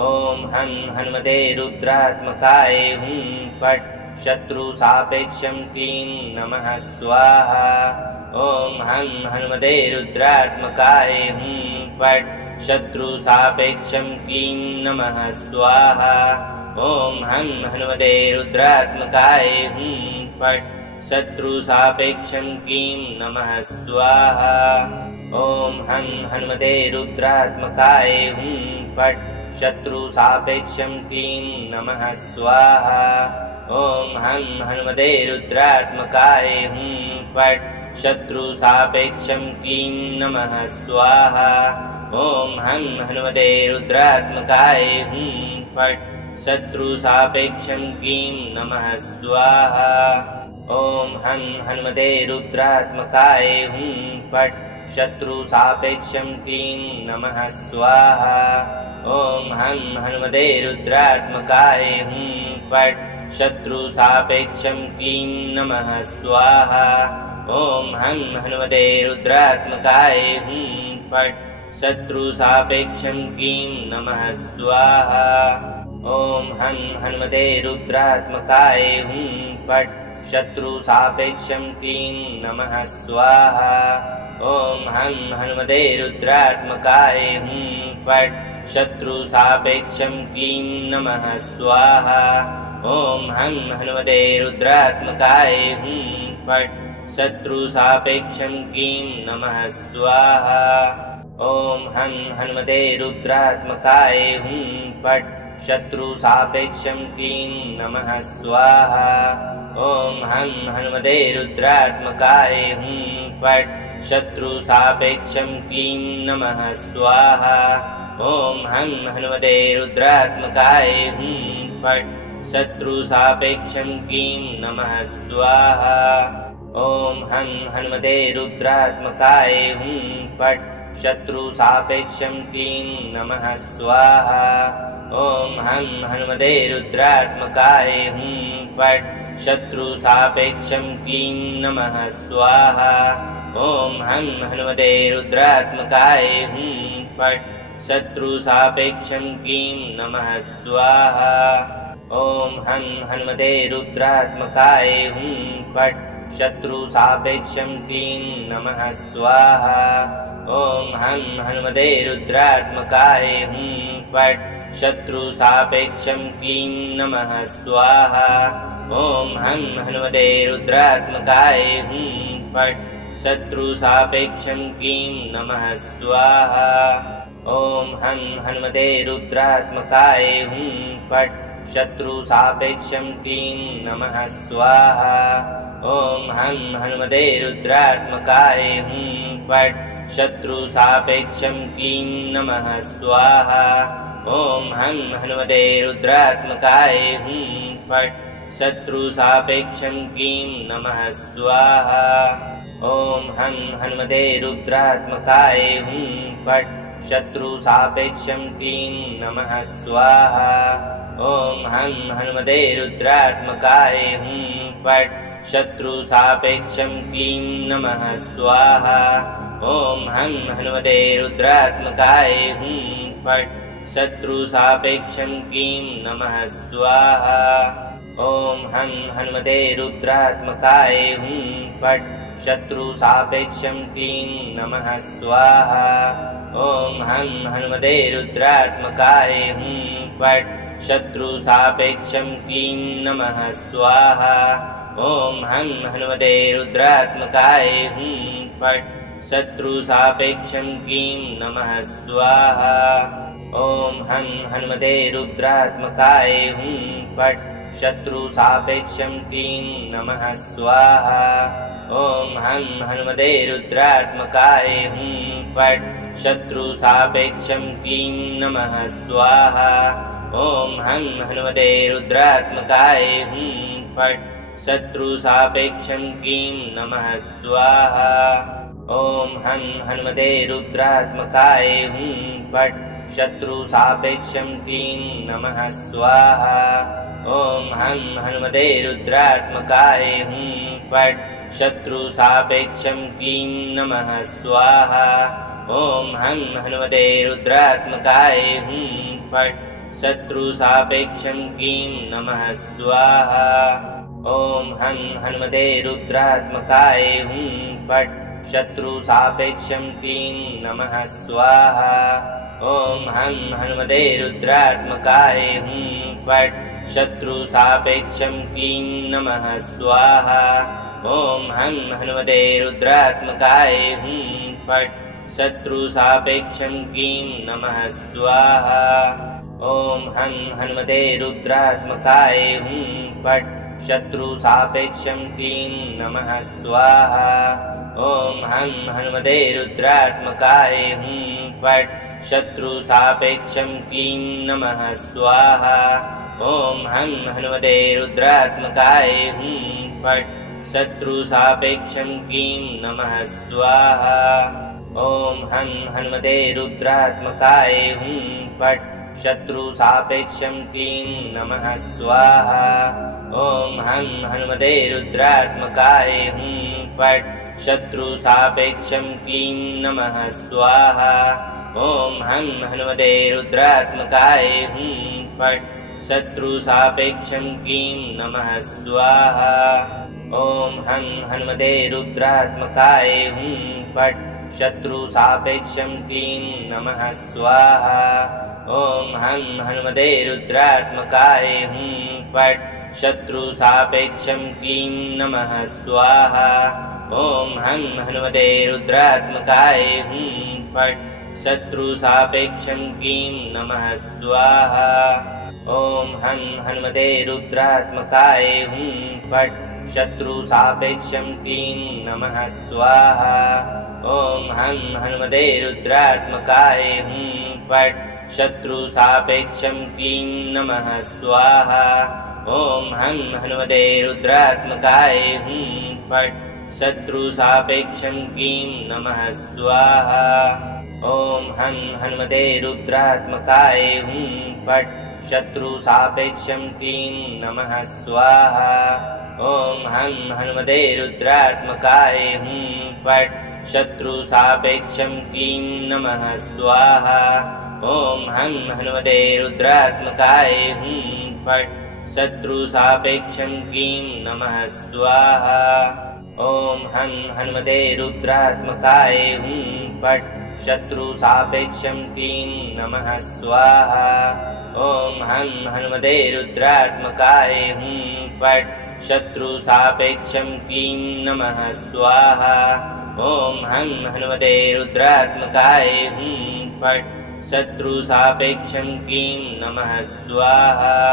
ॐ हं हनुमते रुद्रात्मकाय हुं फट् शत्रुसापेक्षं क्लीं नमः स्वाहा। ॐ हं हनुमते रुद्रात्मकाय हुं फट् शत्रुसापेक्षं क्लीं नमः स्वाहा। ॐ हं हनुमते रुद्रात्मकाय हुं फट् शत्रुसापेक्षं क्लीं नमः स्वाहा। ॐ हं हनुमते रुद्रात्मकाय हुं फट् शत्रुसापेक्षं क्लीं नमः स्वाहा। ॐ हं हनुमते रुद्रात्मकाय हुं फट् शत्रुसापेक्षं क्लीं नमः स्वाहा। ॐ हं हनुमते रुद्रात्मकाय हुं फट् शत्रुसापेक्षं क्लीं नमः स्वाहा। ॐ हं हनुमते रुद्रात्मकाय हुं फट् शत्रुसापेक्षं क्लीं नमः स्वाहा। ॐ हं हनुमते रुद्रात्मकाय हुं फट् शत्रुसापेक्षं क्लीं नमः स्वाहा। ॐ हं हनुमते रुद्रात्मकाय हुं फट् शत्रुसापेक्षं क्लीं नमः स्वाहा। ॐ हं हनुमते रुद्रात्मकाय हुं फट् शत्रुसापेक्षं क्लीं नमः स्वाहा। ॐ हं हनुमते रुद्रात्मकाय हुं फट् शत्रुसापेक्षं क्लीं नमः स्वाहा। ॐ हं हनुमते रुद्रात्मकाय हुं फट् शत्रुसापेक्षं क्लीं नमः स्वाहा। ॐ हं हनुमते रुद्रात्मकाय हुं फट् शत्रुसापेक्षं क्लीं नमः स्वाहा। ॐ हं हनुमते रुद्रात्मकाय हुं फट् शत्रुसापेक्षं क्लीं नमः स्वाहा। ॐ हं हनुमते रुद्रात्मकाय हुं फट् शत्रुसापेक्षं क्लीं नमः स्वाहा। ॐ हं हनुमते रुद्रात्मकाय हुं फट् शत्रुसापेक्षं क्लीं नमः स्वाहा। ॐ हं हनुमते रुद्रात्मकाय हुं फट् शत्रुसापेक्षं क्लीं नमः स्वाहा। ॐ हं हनुमते रुद्रात्मकाय हुं फट् शत्रुसापेक्षं क्लीं नमः स्वाहा। ॐ हं हनुमते रुद्रात्मकाय हुं फट् शत्रुसापेक्षं क्लीं नमः स्वाहा। ॐ हं हनुमते रुद्रात्मकाय हुं फट् शत्रुसापेक्षं क्लीं नमः स्वाहा। ॐ हं हनुमते रुद्रात्मकाय हुं फट् शत्रुसापेक्षं क्लीं नमः स्वाहा। ॐ हं हनुमते रुद्रात्मकाय हुं फट् शत्रुसापेक्षं क्लीं नमः स्वाहा। ॐ हं हनुमते रुद्रात्मकाय हुं फट् शत्रुसापेक्षं क्लीं नमः स्वाहा। ॐ हं हनुमते रुद्रात्मकाय हुं फट् शत्रुसापेक्षं क्लीं नमः स्वाहा। ॐ हं हनुमते रुद्रात्मकाय हुं फट् शत्रुसापेक्षं क्लीं नमः स्वाहा। ॐ हं हनुमते रुद्रात्मकाय हुं फट् शत्रुसापेक्षं क्लीं नमः स्वाहा। ॐ हं हनुमते रुद्रात्मकाय हुं फट् शत्रुसापेक्षं क्लीं नमः स्वाहा। ॐ हं हनुमते रुद्रात्मकाय हुं फट् शत्रुसापेक्षं क्लीं नमः स्वाहा। ॐ हं हनुमते रुद्रात्मकाय हुं फट् शत्रुसापेक्षं क्लीं नमः स्वाहा। ॐ हं हनुमते रुद्रात्मकाय हुं फट् शत्रुसापेक्षं क्लीं नमः स्वाहा। ॐ हं हनुमते रुद्रात्मकाय हुं फट् शत्रुसापेक्षं क्लीं नमः स्वाहा। ॐ हं हनुमते रुद्रात्मकाय हुं फट् शत्रुसापेक्षं क्लीं नमः स्वाहा। ॐ हं हनुमते रुद्रात्मकाय हुं फट् शत्रुसापेक्षं क्लीं नमः स्वाहा। ॐ हं हनुमते रुद्रात्मकाय हुं फट् शत्रुसापेक्षं क्लीं नमः स्वाहा। ॐ हं हनुमते रुद्रात्मकाय हुं फट् शत्रुसापेक्षं क्लीं नमः स्वाहा। ॐ हं हनुमते रुद्रात्मकाय हुं फट् शत्रुसापेक्षं क्लीं नमः स्वाहा। ॐ हं हनुमते रुद्रात्मकाय हुं फट् शत्रुसापेक्षं क्लीं नमः स्वाहा। ॐ हं हनुमते रुद्रात्मकाय हुं फट् शत्रुसापेक्षं क्लीं नमः स्वाहा। ॐ हं हनुमते रुद्रात्मकाय हुं फट् शत्रुसापेक्षं क्लीं नमः स्वाहा। ॐ हं हनुमते रुद्रात्मकाय हुं फट् शत्रुसापेक्षं क्लीं नमः स्वाहा। ॐ हं हनुमते रुद्रात्मकाय हुं फट् शत्रुसापेक्षं क्लीं नमः स्वाहा। ॐ हं हनुमते रुद्रात्मकाय हुं फट् शत्रुसापेक्षं क्लीं नमः स्वाहा। ॐ हं हनुमते रुद्रात्मकाय हुं फट् शत्रुसापेक्षं क्लीं नमः स्वाहा। ॐ हं हनुमते रुद्रात्मकाय हुं फट् शत्रुसापेक्षं क्लीं नमः स्वाहा। ॐ हं हनुमते रुद्रात्मकाय हुं फट् शत्रुसापेक्षं क्लीं नमः स्वाहा। ॐ हं हनुमते रुद्रात्मकाय हुं फट् शत्रुसापेक्षं क्लीं नमः स्वाहा। ॐ हं हनुमते रुद्रात्मकाय हुं फट् शत्रुसापेक्षं क्लीं नमः स्वाहा। ॐ हं हनुमते रुद्रात्मकाय हुं फट् शत्रुसापेक्षं क्लीं नमः स्वाहा। ॐ हं हनुमते रुद्रात्मकाय हुं फट् शत्रुसापेक्षं क्लीं नमः स्वाहा। ॐ हं हनुमते रुद्रात्मकाय हुं फट् शत्रुसापेक्षं क्लीं नमः स्वाहा। ॐ हं हनुमते रुद्रात्मकाय हुं फट् शत्रुसापेक्षं क्लीं नमः स्वाहा। ॐ हं हनुमते रुद्रात्मकाय हुं फट् शत्रुसापेक्षं क्लीं नमः स्वाहा। ॐ हं हनुमते रुद्रात्मकाय हुं फट् शत्रुसापेक्षं क्लीं नमः स्वाहा। ॐ हं हनुमते रुद्रात्मकाय हुं फट् शत्रुसापेक्षं क्लीं नमः स्वाहा। ॐ हं हनुमते रुद्रात्मकाय हुं फट् शत्रुसापेक्षं क्लीं नमः स्वाहा। ॐ हं हनुमते रुद्रात्मकाय हुं फट् शत्रुसापेक्षं क्लीं नमः स्वाहा। ॐ हं हनुमते रुद्रात्मकाय हुं फट् शत्रुसापेक्षं क्लीं नमः स्वाहा।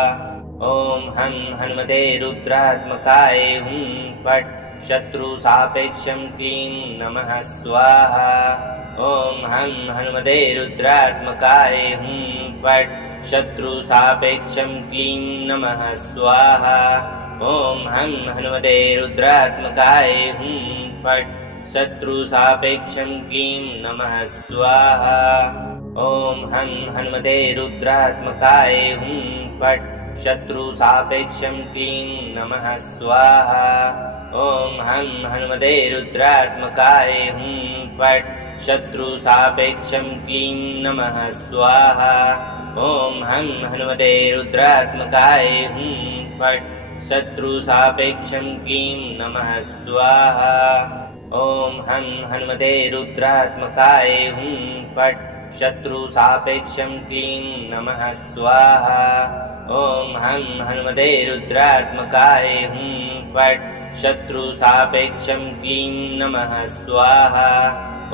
ॐ हं हनुमते रुद्रात्मकाय हुं फट् शत्रुसापेक्षं क्लीं नमः स्वाहा। ॐ हं हनुमते रुद्रात्मकाय हुं फट् शत्रुसापेक्षं क्लीं नमः स्वाहा। ॐ हं हनुमते रुद्रात्मकाय हुं फट् शत्रुसापेक्षं क्लीं नमः स्वाहा। ॐ हं हनुमते रुद्रात्मकाय हुं फट् शत्रुसापेक्षं क्लीं नमः स्वाहा। ॐ हं हनुमते रुद्रात्मकाय हुं फट् शत्रुसापेक्षं क्लीं नमः स्वाहा। ॐ हं हनुमते रुद्रात्मकाय हुं फट् शत्रुसापेक्षं क्लीं नमः स्वाहा। ॐ हं हनुमते रुद्रात्मकाय हुं फट् शत्रुसापेक्षं क्लीं नमः स्वाहा। ॐ हं हनुमते रुद्रात्मकाय हुं फट् शत्रुसापेक्षं क्लीं नमः स्वाहा।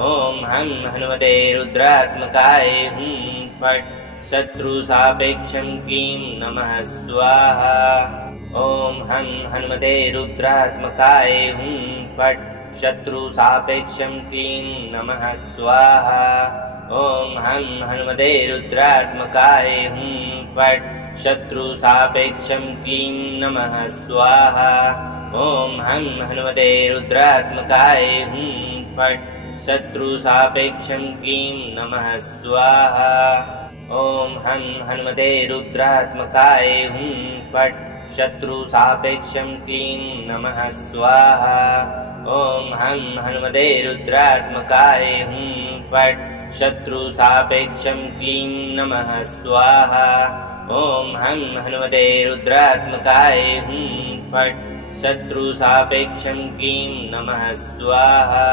ॐ हं हनुमते रुद्रात्मकाय हुं फट् शत्रुसापेक्षं क्लीं नमः स्वाहा। ॐ हं हनुमते रुद्रात्मकाय हुं फट् शत्रुसापेक्षं क्लीं नमः स्वाहा। ॐ हं हनुमते रुद्रात्मकाय हुं फट् शत्रुसापेक्षं क्लीं नमः स्वाहा। ॐ हं हनुमते रुद्रात्मकाय हुं फट् शत्रुसापेक्षं क्लीं नमः स्वाहा। ॐ हं हनुमते रुद्रात्मकाय हुं फट् शत्रुसापेक्षं क्लीं नमः स्वाहा। ॐ हं हनुमते रुद्रात्मकाय हुं फट् शत्रुसापेक्षं क्लीं नमः स्वाहा। ॐ हं हनुमते रुद्रात्मकाय हुं फट् शत्रुसापेक्षं क्लीं नमः स्वाहा।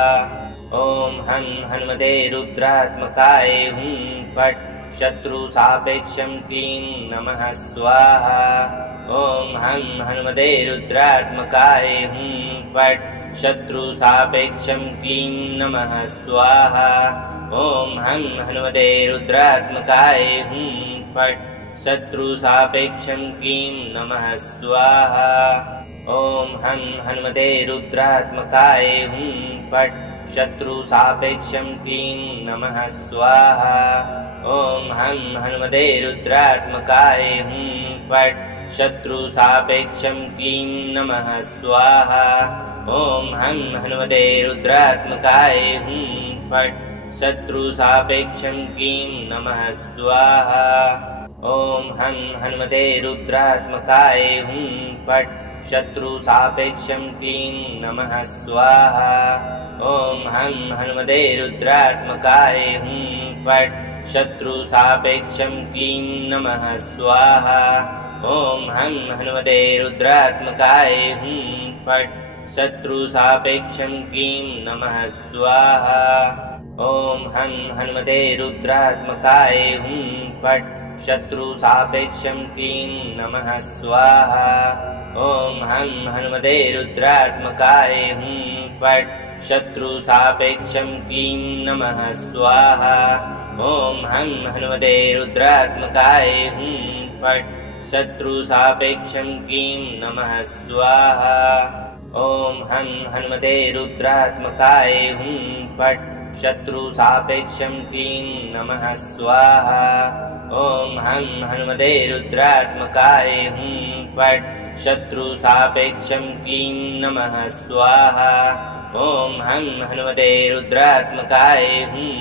ॐ हं हनुमते रुद्रात्मकाय हुं फट् शत्रुसापेक्षं क्लीं नमः स्वाहा। ॐ हं हनुमते रुद्रात्मकाय हुं फट् शत्रुसापेक्षं क्लीं नमः स्वाहा। ॐ हं हनुमते रुद्रात्मकाय हुं फट् शत्रुसापेक्षं क्लीं नमः स्वाहा। ॐ हं हनुमते रुद्रात्मकाय हुं फट् शत्रु सापेक्षं क्लीं नमः स्वाहा। ॐ हं हनुमते रुद्रात्मकाय हुं फट् शत्रु सापेक्षं क्लीं नमः स्वाहा। ॐ हं हनुमते रुद्रात्मकाय हुं फट् शत्रु सापेक्षं क्लीं नमः स्वाहा। ॐ हं हनुमते रुद्रात्मकाय हुं फट् शत्रु सापेक्षं क्लीं नमः स्वाहा। ॐ हं हनुमते रुद्रात्मकाय हुं फट् शत्रु सापेक्षं क्लीं नमः स्वाहा। ॐ हं हनुमते रुद्रात्मकाय हुं फट् शत्रु सापेक्षं क्लीं नमः स्वाहा। ॐ हं हनुमते रुद्रात्मकाय हुं फट् शत्रु सापेक्षं क्लीं नमः स्वाहा। ॐ हं हनुमते रुद्रात्मकाय हुं फट् शत्रु सापेक्षं क्लीं नमः स्वाहा। ॐ हं हनुमते रुद्रात्मकाय हुं फट् शत्रु सापेक्षं क्लीं नमः स्वाहा। ॐ हं हनुमते रुद्रात्मकाय हुं फट् शत्रु सापेक्षं क्लीं नमः स्वाहा। ॐ हं हनुमते रुद्रात्मकाय हुं फट् शत्रु सापेक्षं क्लीं नमः स्वाहा। ॐ हं हनुमते रुद्रात्मकाय हुं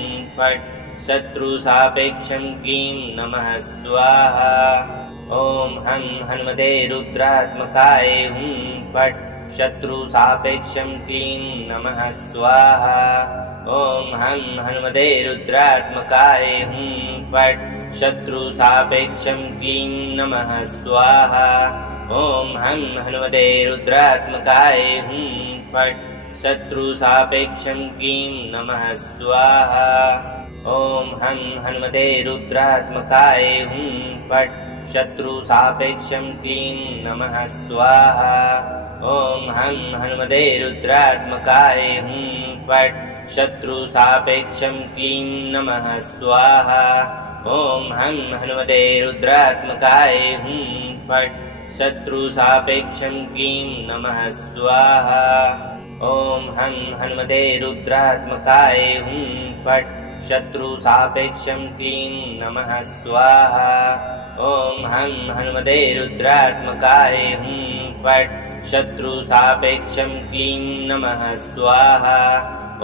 फट् शत्रु सापेक्षं क्लीं नमः स्वाहा। ॐ हं हनुमते रुद्रात्मकाय हुं फट् शत्रु सापेक्षं क्लीं नमः स्वाहा। ॐ हं हनुमते रुद्रात्मकाय हुं फट् शत्रु सापेक्षं क्लीं नमः स्वाहा। ॐ हं हनुमते रुद्रात्मकाय हुं फट् शत्रु सापेक्षं क्लीं नमः स्वाहा। ॐ हं हनुमते रुद्रात्मकाय हुं फट् शत्रु सापेक्षं क्लीं नमः स्वाहा। ॐ हं हनुमते रुद्रात्मकाय हुं फट् शत्रु सापेक्षं क्लीं नमः स्वाहा। ॐ हं हनुमते रुद्रात्मकाय हुं फट् शत्रु सापेक्षं क्लीं नमः स्वाहा। ॐ हं हनुमते रुद्रात्मकाय हुं फट् शत्रु सापेक्षं क्लीं नमः स्वाहा। ॐ हं हनुमते रुद्रात्मकाय हुं फट् शत्रु सापेक्षं क्लीं नमः स्वाहा।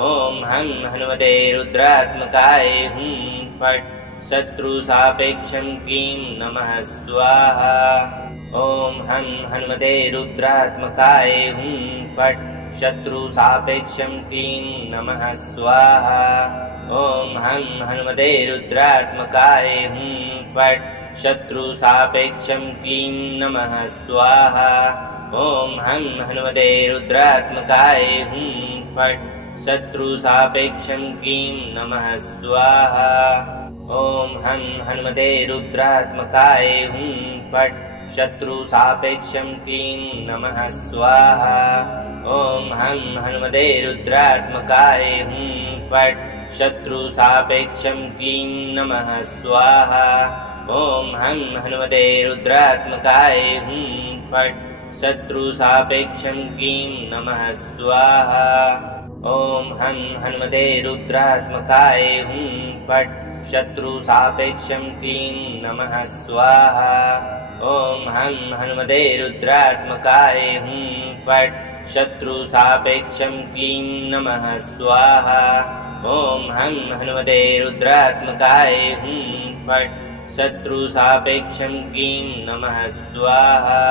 ॐ हं हनुमते रुद्रात्मकाय हुं फट् शत्रु सापेक्षं क्लीं नमः स्वाहा। ॐ हं हनुमते रुद्रात्मकाय हुं फट् शत्रु सापेक्षं क्लीं नमः स्वाहा। ॐ हं हनुमते रुद्रात्मकाय हुं फट् शत्रु सापेक्षं क्लीं नमः स्वाहा। ॐ हं हनुमते रुद्रात्मकाय हुं फट् शत्रु सापेक्षं क्लीं नमः स्वाहा। ॐ हं हनुमते रुद्रात्मकाय हुं फट् शत्रु सापेक्षं क्लीं नमः स्वाहा। ॐ हं हनुमते रुद्रात्मकाय हुं फट् शत्रु सापेक्षं क्लीं नमः स्वाहा। ॐ हं हनुमते रुद्रात्मकाय हुं फट् शत्रु सापेक्षं क्लीं नमः स्वाहा। ॐ हं हनुमते रुद्रात्मकाय हुं फट् शत्रु सापेक्षं क्लीं नमः स्वाहा। ॐ हं हनुमते रुद्रात्मकाय हुं फट् शत्रु सापेक्षं क्लीं नमः स्वाहा। ॐ हं हनुमते रुद्रात्मकाय हुं फट् शत्रु सापेक्षं क्लीं नमः स्वाहा।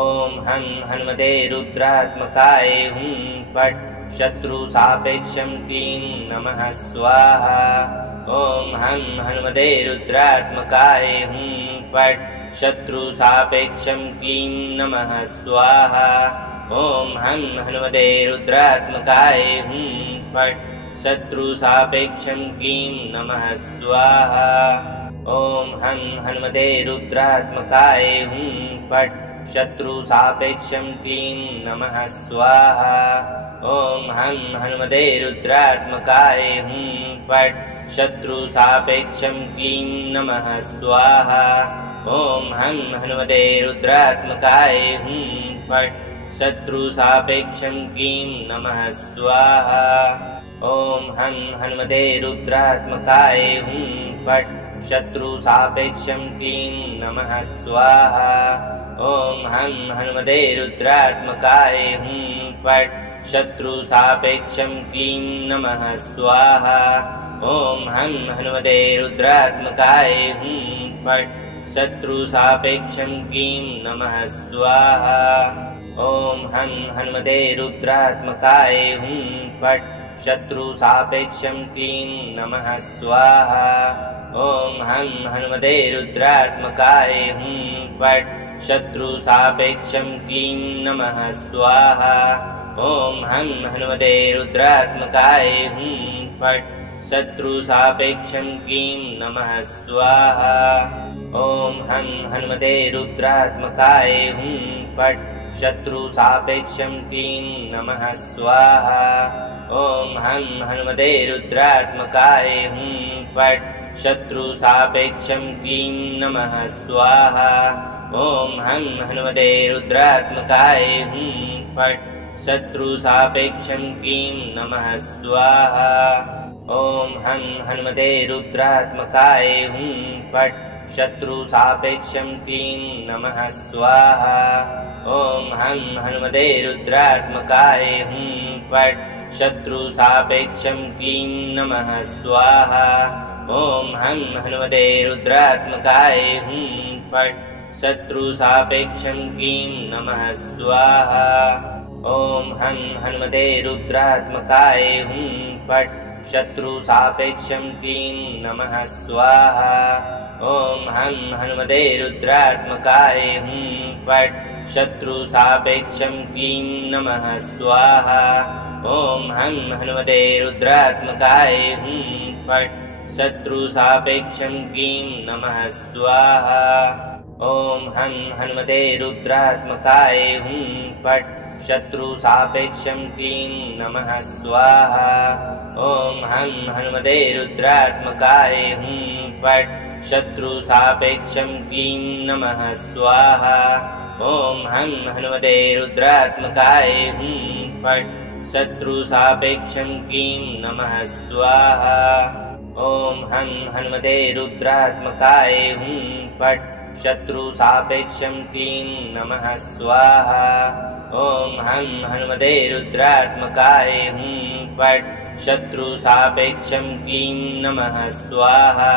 ॐ हं हनुमते रुद्रात्मकाय हुं फट् शत्रु सापेक्षं क्लीं नमः स्वाहा। ॐ हं हनुमते रुद्रात्मकाय हुं फट् शत्रु सापेक्षं क्लीं नमः स्वाहा। ॐ हं हनुमते रुद्रात्मकाय हुं फट् शत्रु सापेक्षं क्लीं नमः स्वाहा। ॐ हं हनुमते रुद्रात्मकाय हुं फट् शत्रु सापेक्षं क्लीं नमः स्वाहा। ॐ हं हनुमते रुद्रात्मकाय हुं फट् शत्रु सापेक्षं क्लीं नमः स्वाहा। ॐ हं हनुमते रुद्रात्मकाय हुं फट् शत्रुसापेक्षं क्लीं नमः स्वाहा। ॐ हं हनुमते रुद्रात्मकाय हुं फट् शत्रुसापेक्षं क्लीं नमः स्वाहा। ॐ हं हनुमते रुद्रात्मकाय हुं फट् शत्रुसापेक्षं क्लीं नमः स्वाहा। ॐ हं हनुमते रुद्रात्मकाय हुं फट् शत्रुसापेक्षं क्लीं नमः स्वाहा। ॐ हं हनुमते रुद्रात्मकाय हुं फट् शत्रुसापेक्षं क्लीं नमः स्वाहा। ॐ हं हनुमते रुद्रात्मकाय हुं फट् शत्रुसापेक्षं क्लीं नमः स्वाहा। ॐ हं हनुमते रुद्रात्मकाय हुं फट् शत्रुसापेक्षं क्लीं नमः स्वाहा। ॐ हं हनुमते रुद्रात्मकाय हुं फट् शत्रुसापेक्षं क्लीं नमः स्वाहा। ॐ हं हनुमते रुद्रात्मकाय हुं फट् शत्रुसापेक्षं क्लीं नमः स्वाहा। ॐ हं हनुमते रुद्रात्मकाय हुं फट् शत्रुसापेक्षं क्लीं नमः स्वाहा। ॐ हं हनुमते रुद्रात्मकाय हुं फट् शत्रुसापेक्षं क्लीं नमः स्वाहा। ॐ हं हनुमते रुद्रात्मकाय हुं फट् शत्रुसापेक्षं क्लीं नमः स्वाहा। ॐ हं हनुमते रुद्रात्मकाय हुं फट् शत्रुसापेक्षं क्लीं नमः स्वाहा। ॐ हं हनुमते रुद्रात्मकाय हुं फट् शत्रुसापेक्षं क्लीं नमः स्वाहा। ॐ हं हनुमते रुद्रात्मकाय हुं फट् शत्रुसापेक्षं क्लीं नमः स्वाहा। ॐ हं हनुमते रुद्रात्मकाय हुं फट् शत्रुसापेक्षं क्लीं नमः स्वाहा। ॐ हं हनुमते रुद्रात्मकाय हुं फट् शत्रुसापेक्षं क्लीं नमः स्वाहा। ॐ हं हनुमते रुद्रात्मकाय हुं फट् शत्रुसापेक्षं क्लीं नमः स्वाहा। ॐ हं हनुमते रुद्रात्मकाय हुं फट् शत्रुसापेक्षं क्लीं नमः स्वाहा। ॐ हं हनुमते रुद्रात्मकाय हुं फट् शत्रुसापेक्षं क्लीं नमः स्वाहा। ॐ हं हनुमते रुद्रात्मकाय हुं फट् शत्रुसापेक्षं क्लीं नमः स्वाहा।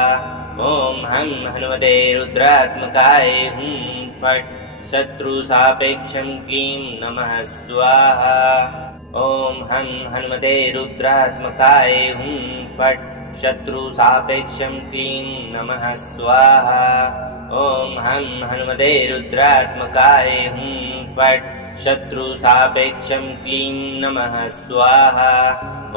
ॐ हं हनुमते रुद्रात्मकाय हुं फट् शत्रुसापेक्षं क्लीं नमः स्वाहा। ॐ हं हनुमते रुद्रात्मकाय हुं फट् शत्रुसापेक्षं क्लीं नमः स्वाहा। ॐ हं हनुमते रुद्रात्मकाय हुं फट् शत्रुसापेक्षं क्लीं नमः स्वाहा।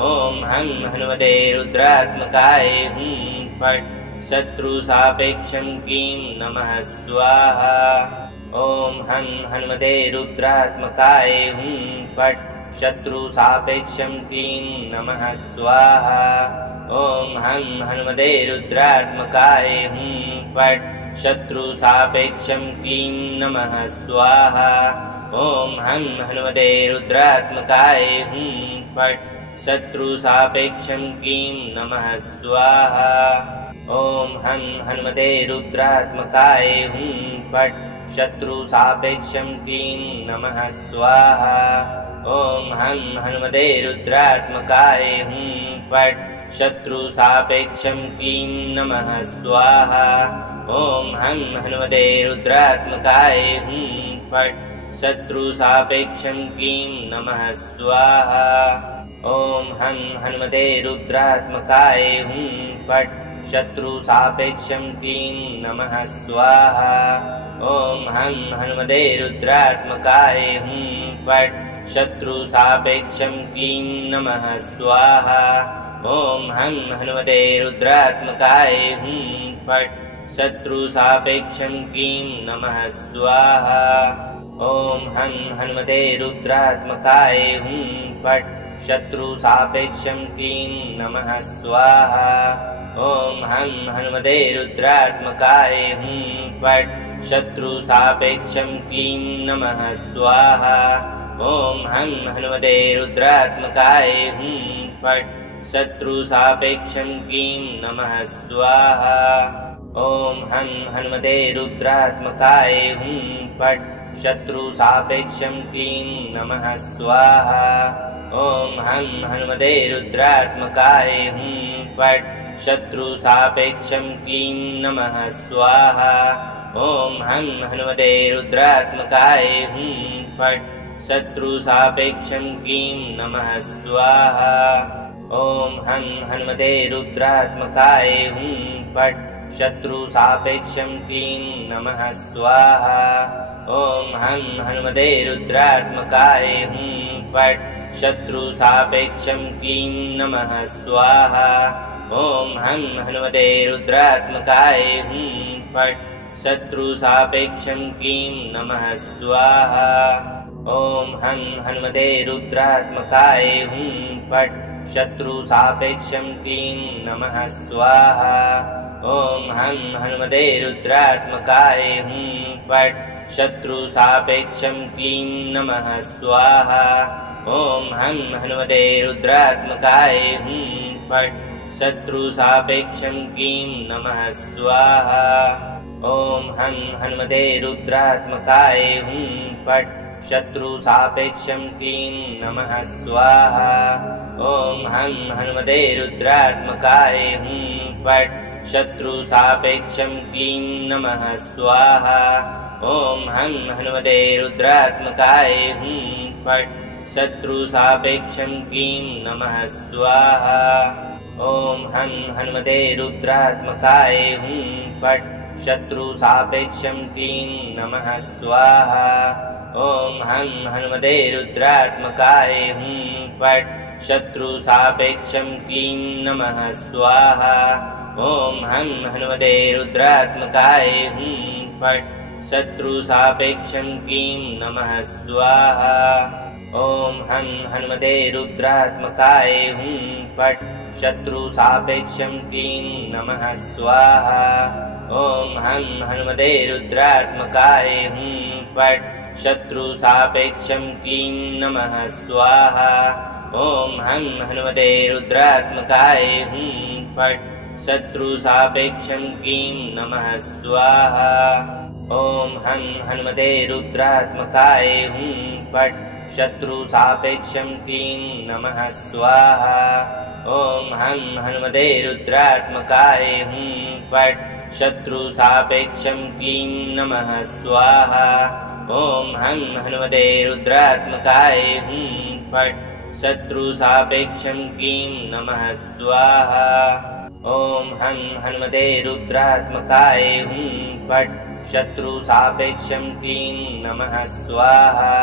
ॐ हं हनुमते रुद्रात्मकाय हुं फट् शत्रुसापेक्षं क्लीं नमः स्वाहा। ॐ हं हनुमते रुद्रात्मकाय हुं फट् शत्रुसापेक्षं क्लीं नमः स्वाहा। ॐ हं हनुमते रुद्रात्मकाय हुं फट् शत्रुसापेक्षं क्लीं नमः स्वाहा। ॐ हं हनुमते रुद्रात्मकाय हुं फट् शत्रुसापेक्षं क्लीं नमः स्वाहा। ॐ हं हनुमते रुद्रात्मकाय हुं फट् शत्रुसापेक्षं क्लीं नमः स्वाहा। ॐ हं हनुमते रुद्रात्मकाय हुं फट् शत्रुसापेक्षं क्लीं नमः स्वाहा। ॐ हं हनुमते रुद्रात्मकाय हुं फट् शत्रुसापेक्षं क्लीं नमः स्वाहा। ॐ हं हनुमते रुद्रात्मकाय हुं फट् शत्रुसापेक्षं क्लीं नमः स्वाहा। ॐ हं हनुमते रुद्रात्मकाय हुं फट् शत्रुसापेक्षं क्लीं नमः स्वाहा। ॐ हं हनुमते रुद्रात्मकाय हुं फट् शत्रुसापेक्षं क्लीं नमः स्वाहा। ॐ हं हनुमते रुद्रात्मकाय हुं फट् शत्रुसापेक्षं क्लीं नमः स्वाहा। ॐ हं हनुमते रुद्रात्मकाय हुं फट् शत्रुसापेक्षं क्लीं नमः स्वाहा। ॐ हं हनुमते रुद्रात्मकाय हुं फट् शत्रुसापेक्षं क्लीं नमः स्वाहा। ॐ हं हनुमते रुद्रात्मकाय हुं फट् शत्रुसापेक्षं क्लीं नमः स्वाहा। ॐ हं हनुमते रुद्रात्मकाय हुं फट् शत्रुसापेक्षं क्लीं नमः स्वाहा। ॐ हं हनुमते रुद्रात्मकाय हुं फट् शत्रुसापेक्षं क्लीं नमः स्वाहा। ॐ हं हनुमते रुद्रात्मकाय हुं फट् शत्रुसापेक्षं क्लीं नमः स्वाहा। ॐ हं हनुमते रुद्रात्मकाय हुं फट् शत्रुसापेक्षं क्लीं नमः स्वाहा। ॐ हं हनुमते रुद्रात्मकाय हुं फट् शत्रुसापेक्षं क्लीं नमः स्वाहा। ॐ हं हनुमते रुद्रात्मकाय हुं फट् शत्रुसापेक्षं क्लीं नमः स्वाहा। ॐ हं हनुमते रुद्रात्मकाय हुं फट् शत्रुसापेक्षं क्लीं नमः स्वाहा। ॐ हं हनुमते रुद्रात्मकाय हुं फट् शत्रुसापेक्षं क्लीं नमः स्वाहा। ॐ हं हनुमते रुद्रात्मकाय हुं फट् शत्रुसापेक्षं क्लीं नमः स्वाहा। ॐ हं हनुमते रुद्रात्मकाय हुं फट् शत्रुसापेक्षं क्लीं नमः स्वाहा। ॐ हं हनुमते रुद्रात्मकाय हुं फट् शत्रुसापेक्षं क्लीं नमः स्वाहा। ॐ हं हनुमते रुद्रात्मकाय हुं फट् शत्रुसापेक्षं क्लीं नमः स्वाहा। ॐ हं हनुमते रुद्रात्मकाय हुं फट् शत्रुसापेक्षं क्लीं नमः स्वाहा। ॐ हं हनुमते रुद्रात्मकाय हुं फट् शत्रुसापेक्षं क्लीं नमः स्वाहा। ॐ हं हनुमते रुद्रात्मकाय हुं फट् शत्रुसापेक्षं क्लीं नमः स्वाहा। ॐ हं हनुमते रुद्रात्मकाय हुं फट् शत्रुसापेक्षं क्लीं नमः स्वाहा। ॐ हं हनुमते रुद्रात्मकाय हुं फट् शत्रुसापेक्षं क्लीं नमः स्वाहा। ॐ हं हनुमते रुद्रात्मकाय हुं फट् शत्रुसापेक्षं क्लीं नमः स्वाहा। ॐ हं हनुमते रुद्रात्मकाय हुं फट् शत्रुसापेक्षं क्लीं नमः स्वाहा। ॐ हं हनुमते रुद्रात्मकाय हुं फट् शत्रुसापेक्षं क्लीं नमः स्वाहा। ॐ हं हनुमते रुद्रात्मकाय हुं फट् शत्रुसापेक्षं क्लीं नमः स्वाहा।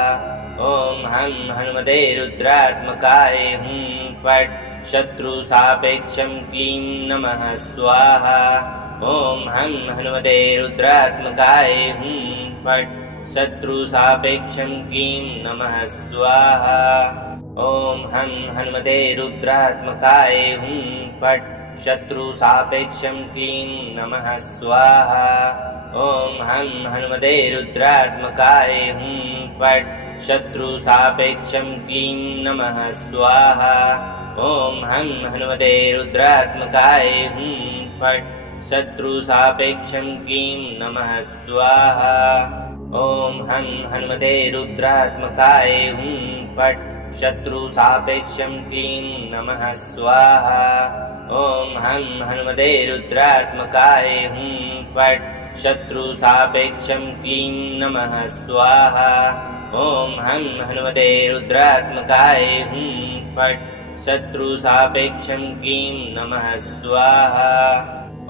ॐ हं हनुमते रुद्रात्मकाय हुं फट् शत्रुसापेक्षं क्लीं नमः स्वाहा। ॐ हं हनुमते रुद्रात्मकाय हुं फट् शत्रुसापेक्षं क्लीं नमः स्वाहा। ॐ हं हनुमते रुद्रात्मकाय हुं फट् शत्रुसापेक्षं क्लीं नमः स्वाहा। ॐ हं हनुमते रुद्रात्मकाय हुं फट् शत्रुसापेक्षं क्लीं नमः स्वाहा। ॐ हं हनुमते रुद्रात्मकाय हुं फट् शत्रुसापेक्षं क्लीं नमः स्वाहा। ॐ हं हनुमते रुद्रात्मकाय हुं फट् शत्रुसापेक्षं क्लीं नमः स्वाहा। ॐ हं हनुमते रुद्रात्मकाय हुं फट् शत्रुसापेक्षं क्लीं नमः स्वाहा। ॐ हं हनुमते रुद्रात्मकाय हुं फट् शत्रुसापेक्षं क्लीं नमः स्वाहा।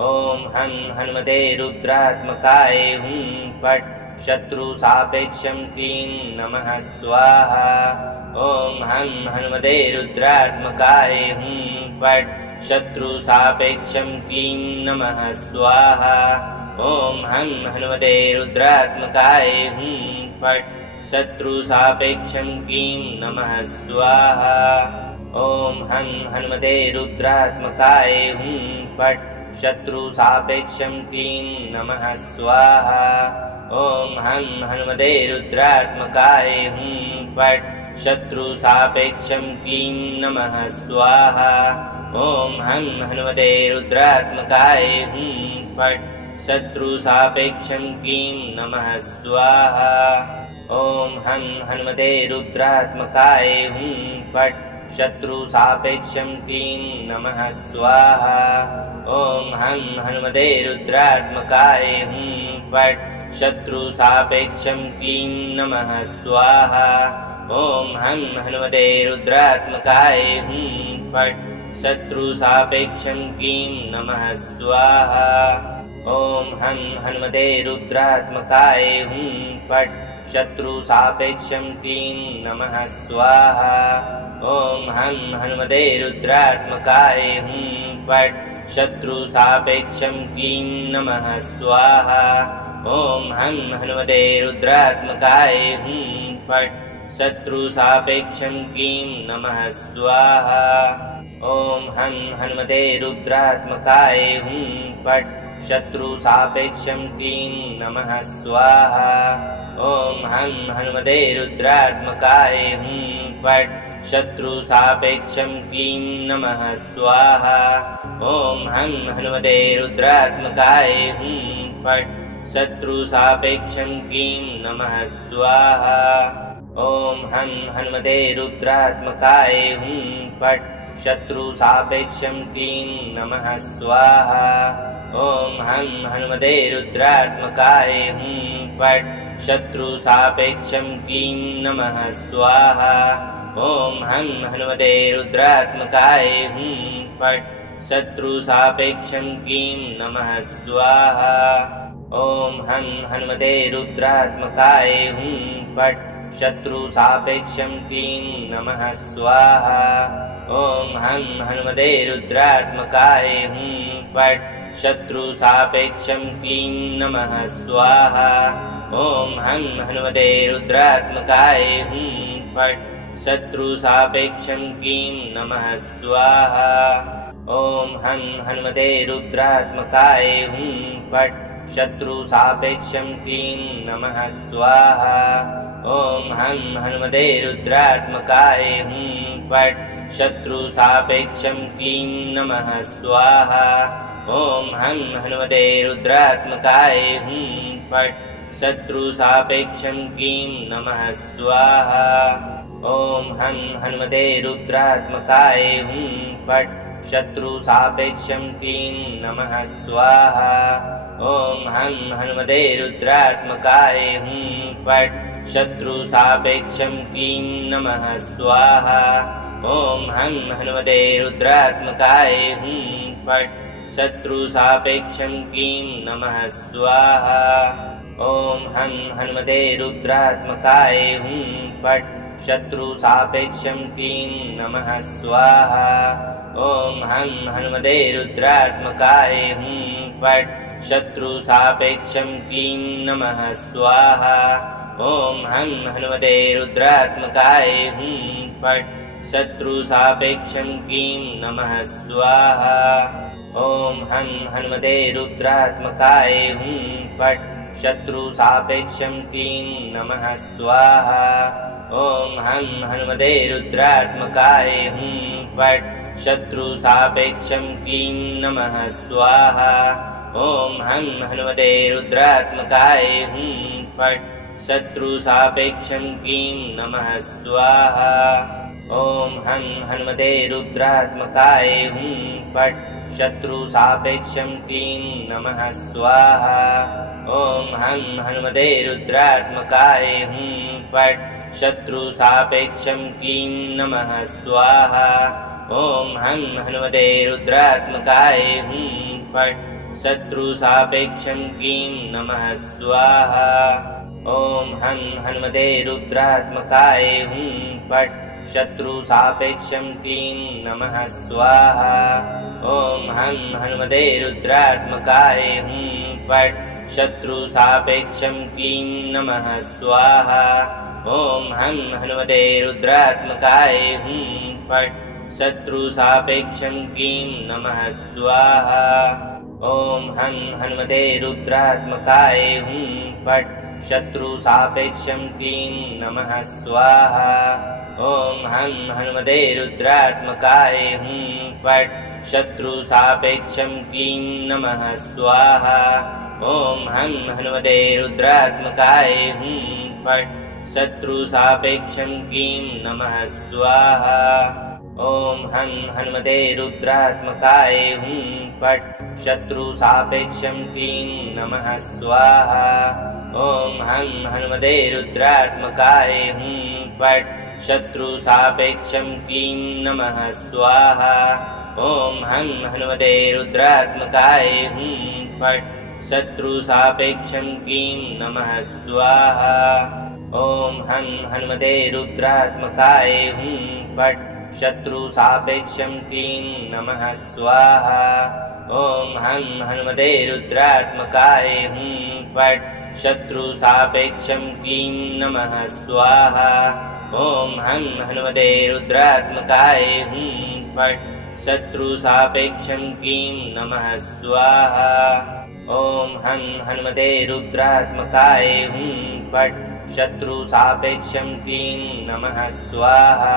ॐ हं हनुमते रुद्रात्मकाय हुं फट् शत्रुसापेक्षं क्लीं नमः स्वाहा। ॐ हं हनुमते रुद्रात्मकाय हुं फट् शत्रुसापेक्षं क्लीं नमः स्वाहा। ॐ हं हनुमते रुद्रात्मकाय हुं फट् शत्रुसापेक्षं क्लीं नमः स्वाहा। ॐ हं हनुमते रुद्रात्मकाय हुं फट् शत्रुसापेक्षं क्लीं नमः स्वाहा। ॐ हं हनुमते रुद्रात्मकाय हुं फट् शत्रुसापेक्षं क्लीं नमः स्वाहा। ॐ हं हनुमते रुद्रात्मकाय हुं फट् शत्रुसापेक्षं क्लीं नमः स्वाहा। ॐ हं हनुमते रुद्रात्मकाय हुं फट् शत्रुसापेक्षं क्लीं नमः स्वाहा। ॐ हं हनुमते रुद्रात्मकाय हुं फट् शत्रुसापेक्षं क्लीं नमः स्वाहा। ॐ हं हनुमते रुद्रात्मकाय हुं फट् शत्रुसापेक्षं क्लीं नमः स्वाहा। ॐ हं हनुमते रुद्रात्मकाय हुं फट् शत्रुसापेक्षं क्लीं नमः स्वाहा। ॐ हं हनुमते रुद्रात्मकाय हुं फट् शत्रुसापेक्षं क्लीं नमः स्वाहा। ॐ हं हनुमते रुद्रात्मकाय हुं फट् शत्रुसापेक्षं क्लीं नमः स्वाहा। ॐ हं हनुमते रुद्रात्मकाय हुं फट् शत्रुसापेक्षं क्लीं नमः स्वाहा। ॐ हं हनुमते रुद्रात्मकाय हुं फट् शत्रुसापेक्षं क्लीं नमः स्वाहा। ॐ हं हनुमते रुद्रात्मकाय हुं फट् शत्रुसापेक्षं क्लीं नमः स्वाहा। ॐ हं हनुमते रुद्रात्मकाय हुं फट् शत्रुसापेक्षं क्लीं नमः स्वाहा। ॐ हं हनुमते रुद्रात्मकाय हुं फट् शत्रुसापेक्षं क्लीं नमः स्वाहा। ॐ हं हनुमते रुद्रात्मकाय हुं फट् शत्रुसापेक्षं क्लीं नमः स्वाहा। ॐ हं हनुमते रुद्रात्मकाय हुं फट् शत्रुसापेक्षं क्लीं नमः स्वाहा। ॐ हं हनुमते रुद्रात्मकाय हुं फट् शत्रुसापेक्षं क्लीं नमः स्वाहा। ॐ हं हनुमते रुद्रात्मकाय हुं फट् शत्रुसापेक्षं क्लीं नमः स्वाहा। ॐ हं हनुमते रुद्रात्मकाय हुं फट् शत्रुसापेक्षं क्लीं नमः स्वाहा। ॐ हं हनुमते रुद्रात्मकाय हुं फट् शत्रुसापेक्षं क्लीं नमः स्वाहा। ॐ हं हनुमते रुद्रात्मकाय हुं फट् शत्रुसापेक्षं क्लीं नमः स्वाहा। ॐ हं हनुमते रुद्रात्मकाय हुं फट् शत्रुसापेक्षं क्लीं नमः स्वाहा। ॐ हं हनुमते रुद्रात्मकाय हुं फट् शत्रुसापेक्षं क्लीं नमः स्वाहा। ॐ हं हनुमते रुद्रात्मकाय हुं फट् शत्रुसापेक्षं क्लीं नमः स्वाहा। ॐ हं हनुमते रुद्रात्मकाय हुं फट् शत्रुसापेक्षं क्लीं नमः स्वाहा। ॐ हं हनुमते रुद्रात्मकाय हुं फट् शत्रुसापेक्षं क्लीं नमः स्वाहा। ॐ हं हनुमते रुद्रात्मकाय हुं फट् शत्रुसापेक्षं क्लीं नमः स्वाहा। ॐ हं हनुमते रुद्रात्मकाय हुं फट् शत्रुसापेक्षं क्लीं नमः स्वाहा। ॐ हं हनुमते रुद्रात्मकाय हुं फट् शत्रुसापेक्षं क्लीं नमः स्वाहा। ॐ हं हनुमते रुद्रात्मकाय हुं फट् शत्रुसापेक्षं क्लीं नमः स्वाहा। ॐ हं हनुमते रुद्रात्मकाय हुं फट् शत्रुसापेक्षं क्लीं नमः स्वाहा। ॐ हं हनुमते रुद्रात्मकाय हुं फट् शत्रुसापेक्षं क्लीं नमः स्वाहा। ॐ हं हनुमते रुद्रात्मकाय हुं फट् शत्रुसापेक्षं क्लीं नमः स्वाहा। ॐ हं हनुमते रुद्रात्मकाय हुं फट् शत्रुसापेक्षं क्लीं नमः स्वाहा। ॐ हं हनुमते रुद्रात्मकाय हुं फट् शत्रुसापेक्षं क्लीं नमः स्वाहा। ॐ हं हनुमते रुद्रात्मकाय हुं फट् शत्रुसापेक्षं क्लीं नमः स्वाहा। ॐ ॐ हं हनुमते रुद्रात्मकाय हुं फट् शत्रुसापेक्षं क्लीं नमः स्वाहा ॐ हं हनुमते रुद्रात्मकाय हुं फट् शत्रुसापेक्षं क्लीं नमः स्वाहा ॐ हं हनुमते रुद्रात्मकाय हुं फट् शत्रुसापेक्षं क्लीं नमः स्वाहा ॐ हं हनुमते रुद्रात्मकाय हुं फट् शत्रुसापेक्षं क्लीं नमः स्वाहा ॐ हं हनुमते रुद्रात्मकाय हुं फट् शत्रुसापेक्षं क्लीं नमः स्वाहा ॐ हं हनुमते रुद्रात्मकाय हुं फट् शत्रुसापेक्षं क्लीं नमः स्वाहा ॐ हं हनुमते रुद्रात्मकाय हुं फट् शत्रुसापेक्षं क्लीं नमः स्वाहा ॐ हं हनुमते रुद्रात्मकाय हुं फट् शत्रुसापेक्षं क्लीं नमः स्वाहा ॐ हं हनुमते रुद्रात्मकाय हुं फट् शत्रुसापेक्षं क्लीं नमः स्वाहा ॐ हं हनुमते रुद्रात्मकाय हुं फट् शत्रुसापेक्षं क्लीं नमः स्वाहा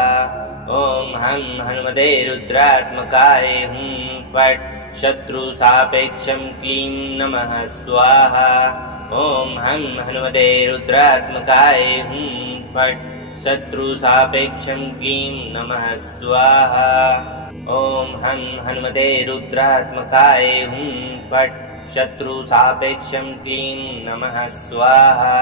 ॐ हं हनुमते रुद्रात्मकाय हुं फट् शत्रुसापेक्षं क्लीं नमः स्वाहा ॐ हं हनुमते रुद्रात्मकाय हुं फट् शत्रुसापेक्षं क्लीं नमः स्वाहा ॐ हं हनुमते रुद्रात्मकाय हुं फट् शत्रुसापेक्षं क्लीं नमः स्वाहा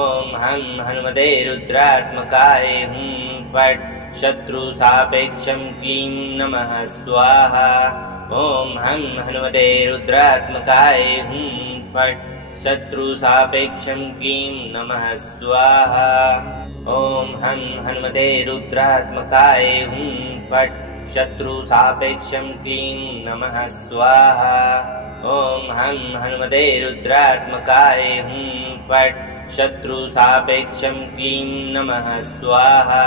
ॐ हं हनुमते रुद्रात्मकाय हुं फट् शत्रुसापेक्षं क्लीं नमः स्वाहा ॐ हं हनुमते रुद्रात्मकाय हुं फट् शत्रुसापेक्षं क्लीं नमः स्वाहा ॐ हं हनुमते रुद्रात्मकाय हुं फट् शत्रुसापेक्षं क्लीं नमः स्वाहा ॐ हं हनुमते रुद्रात्मकाय हुं फट् शत्रुसापेक्षं क्लीं नमः स्वाहा।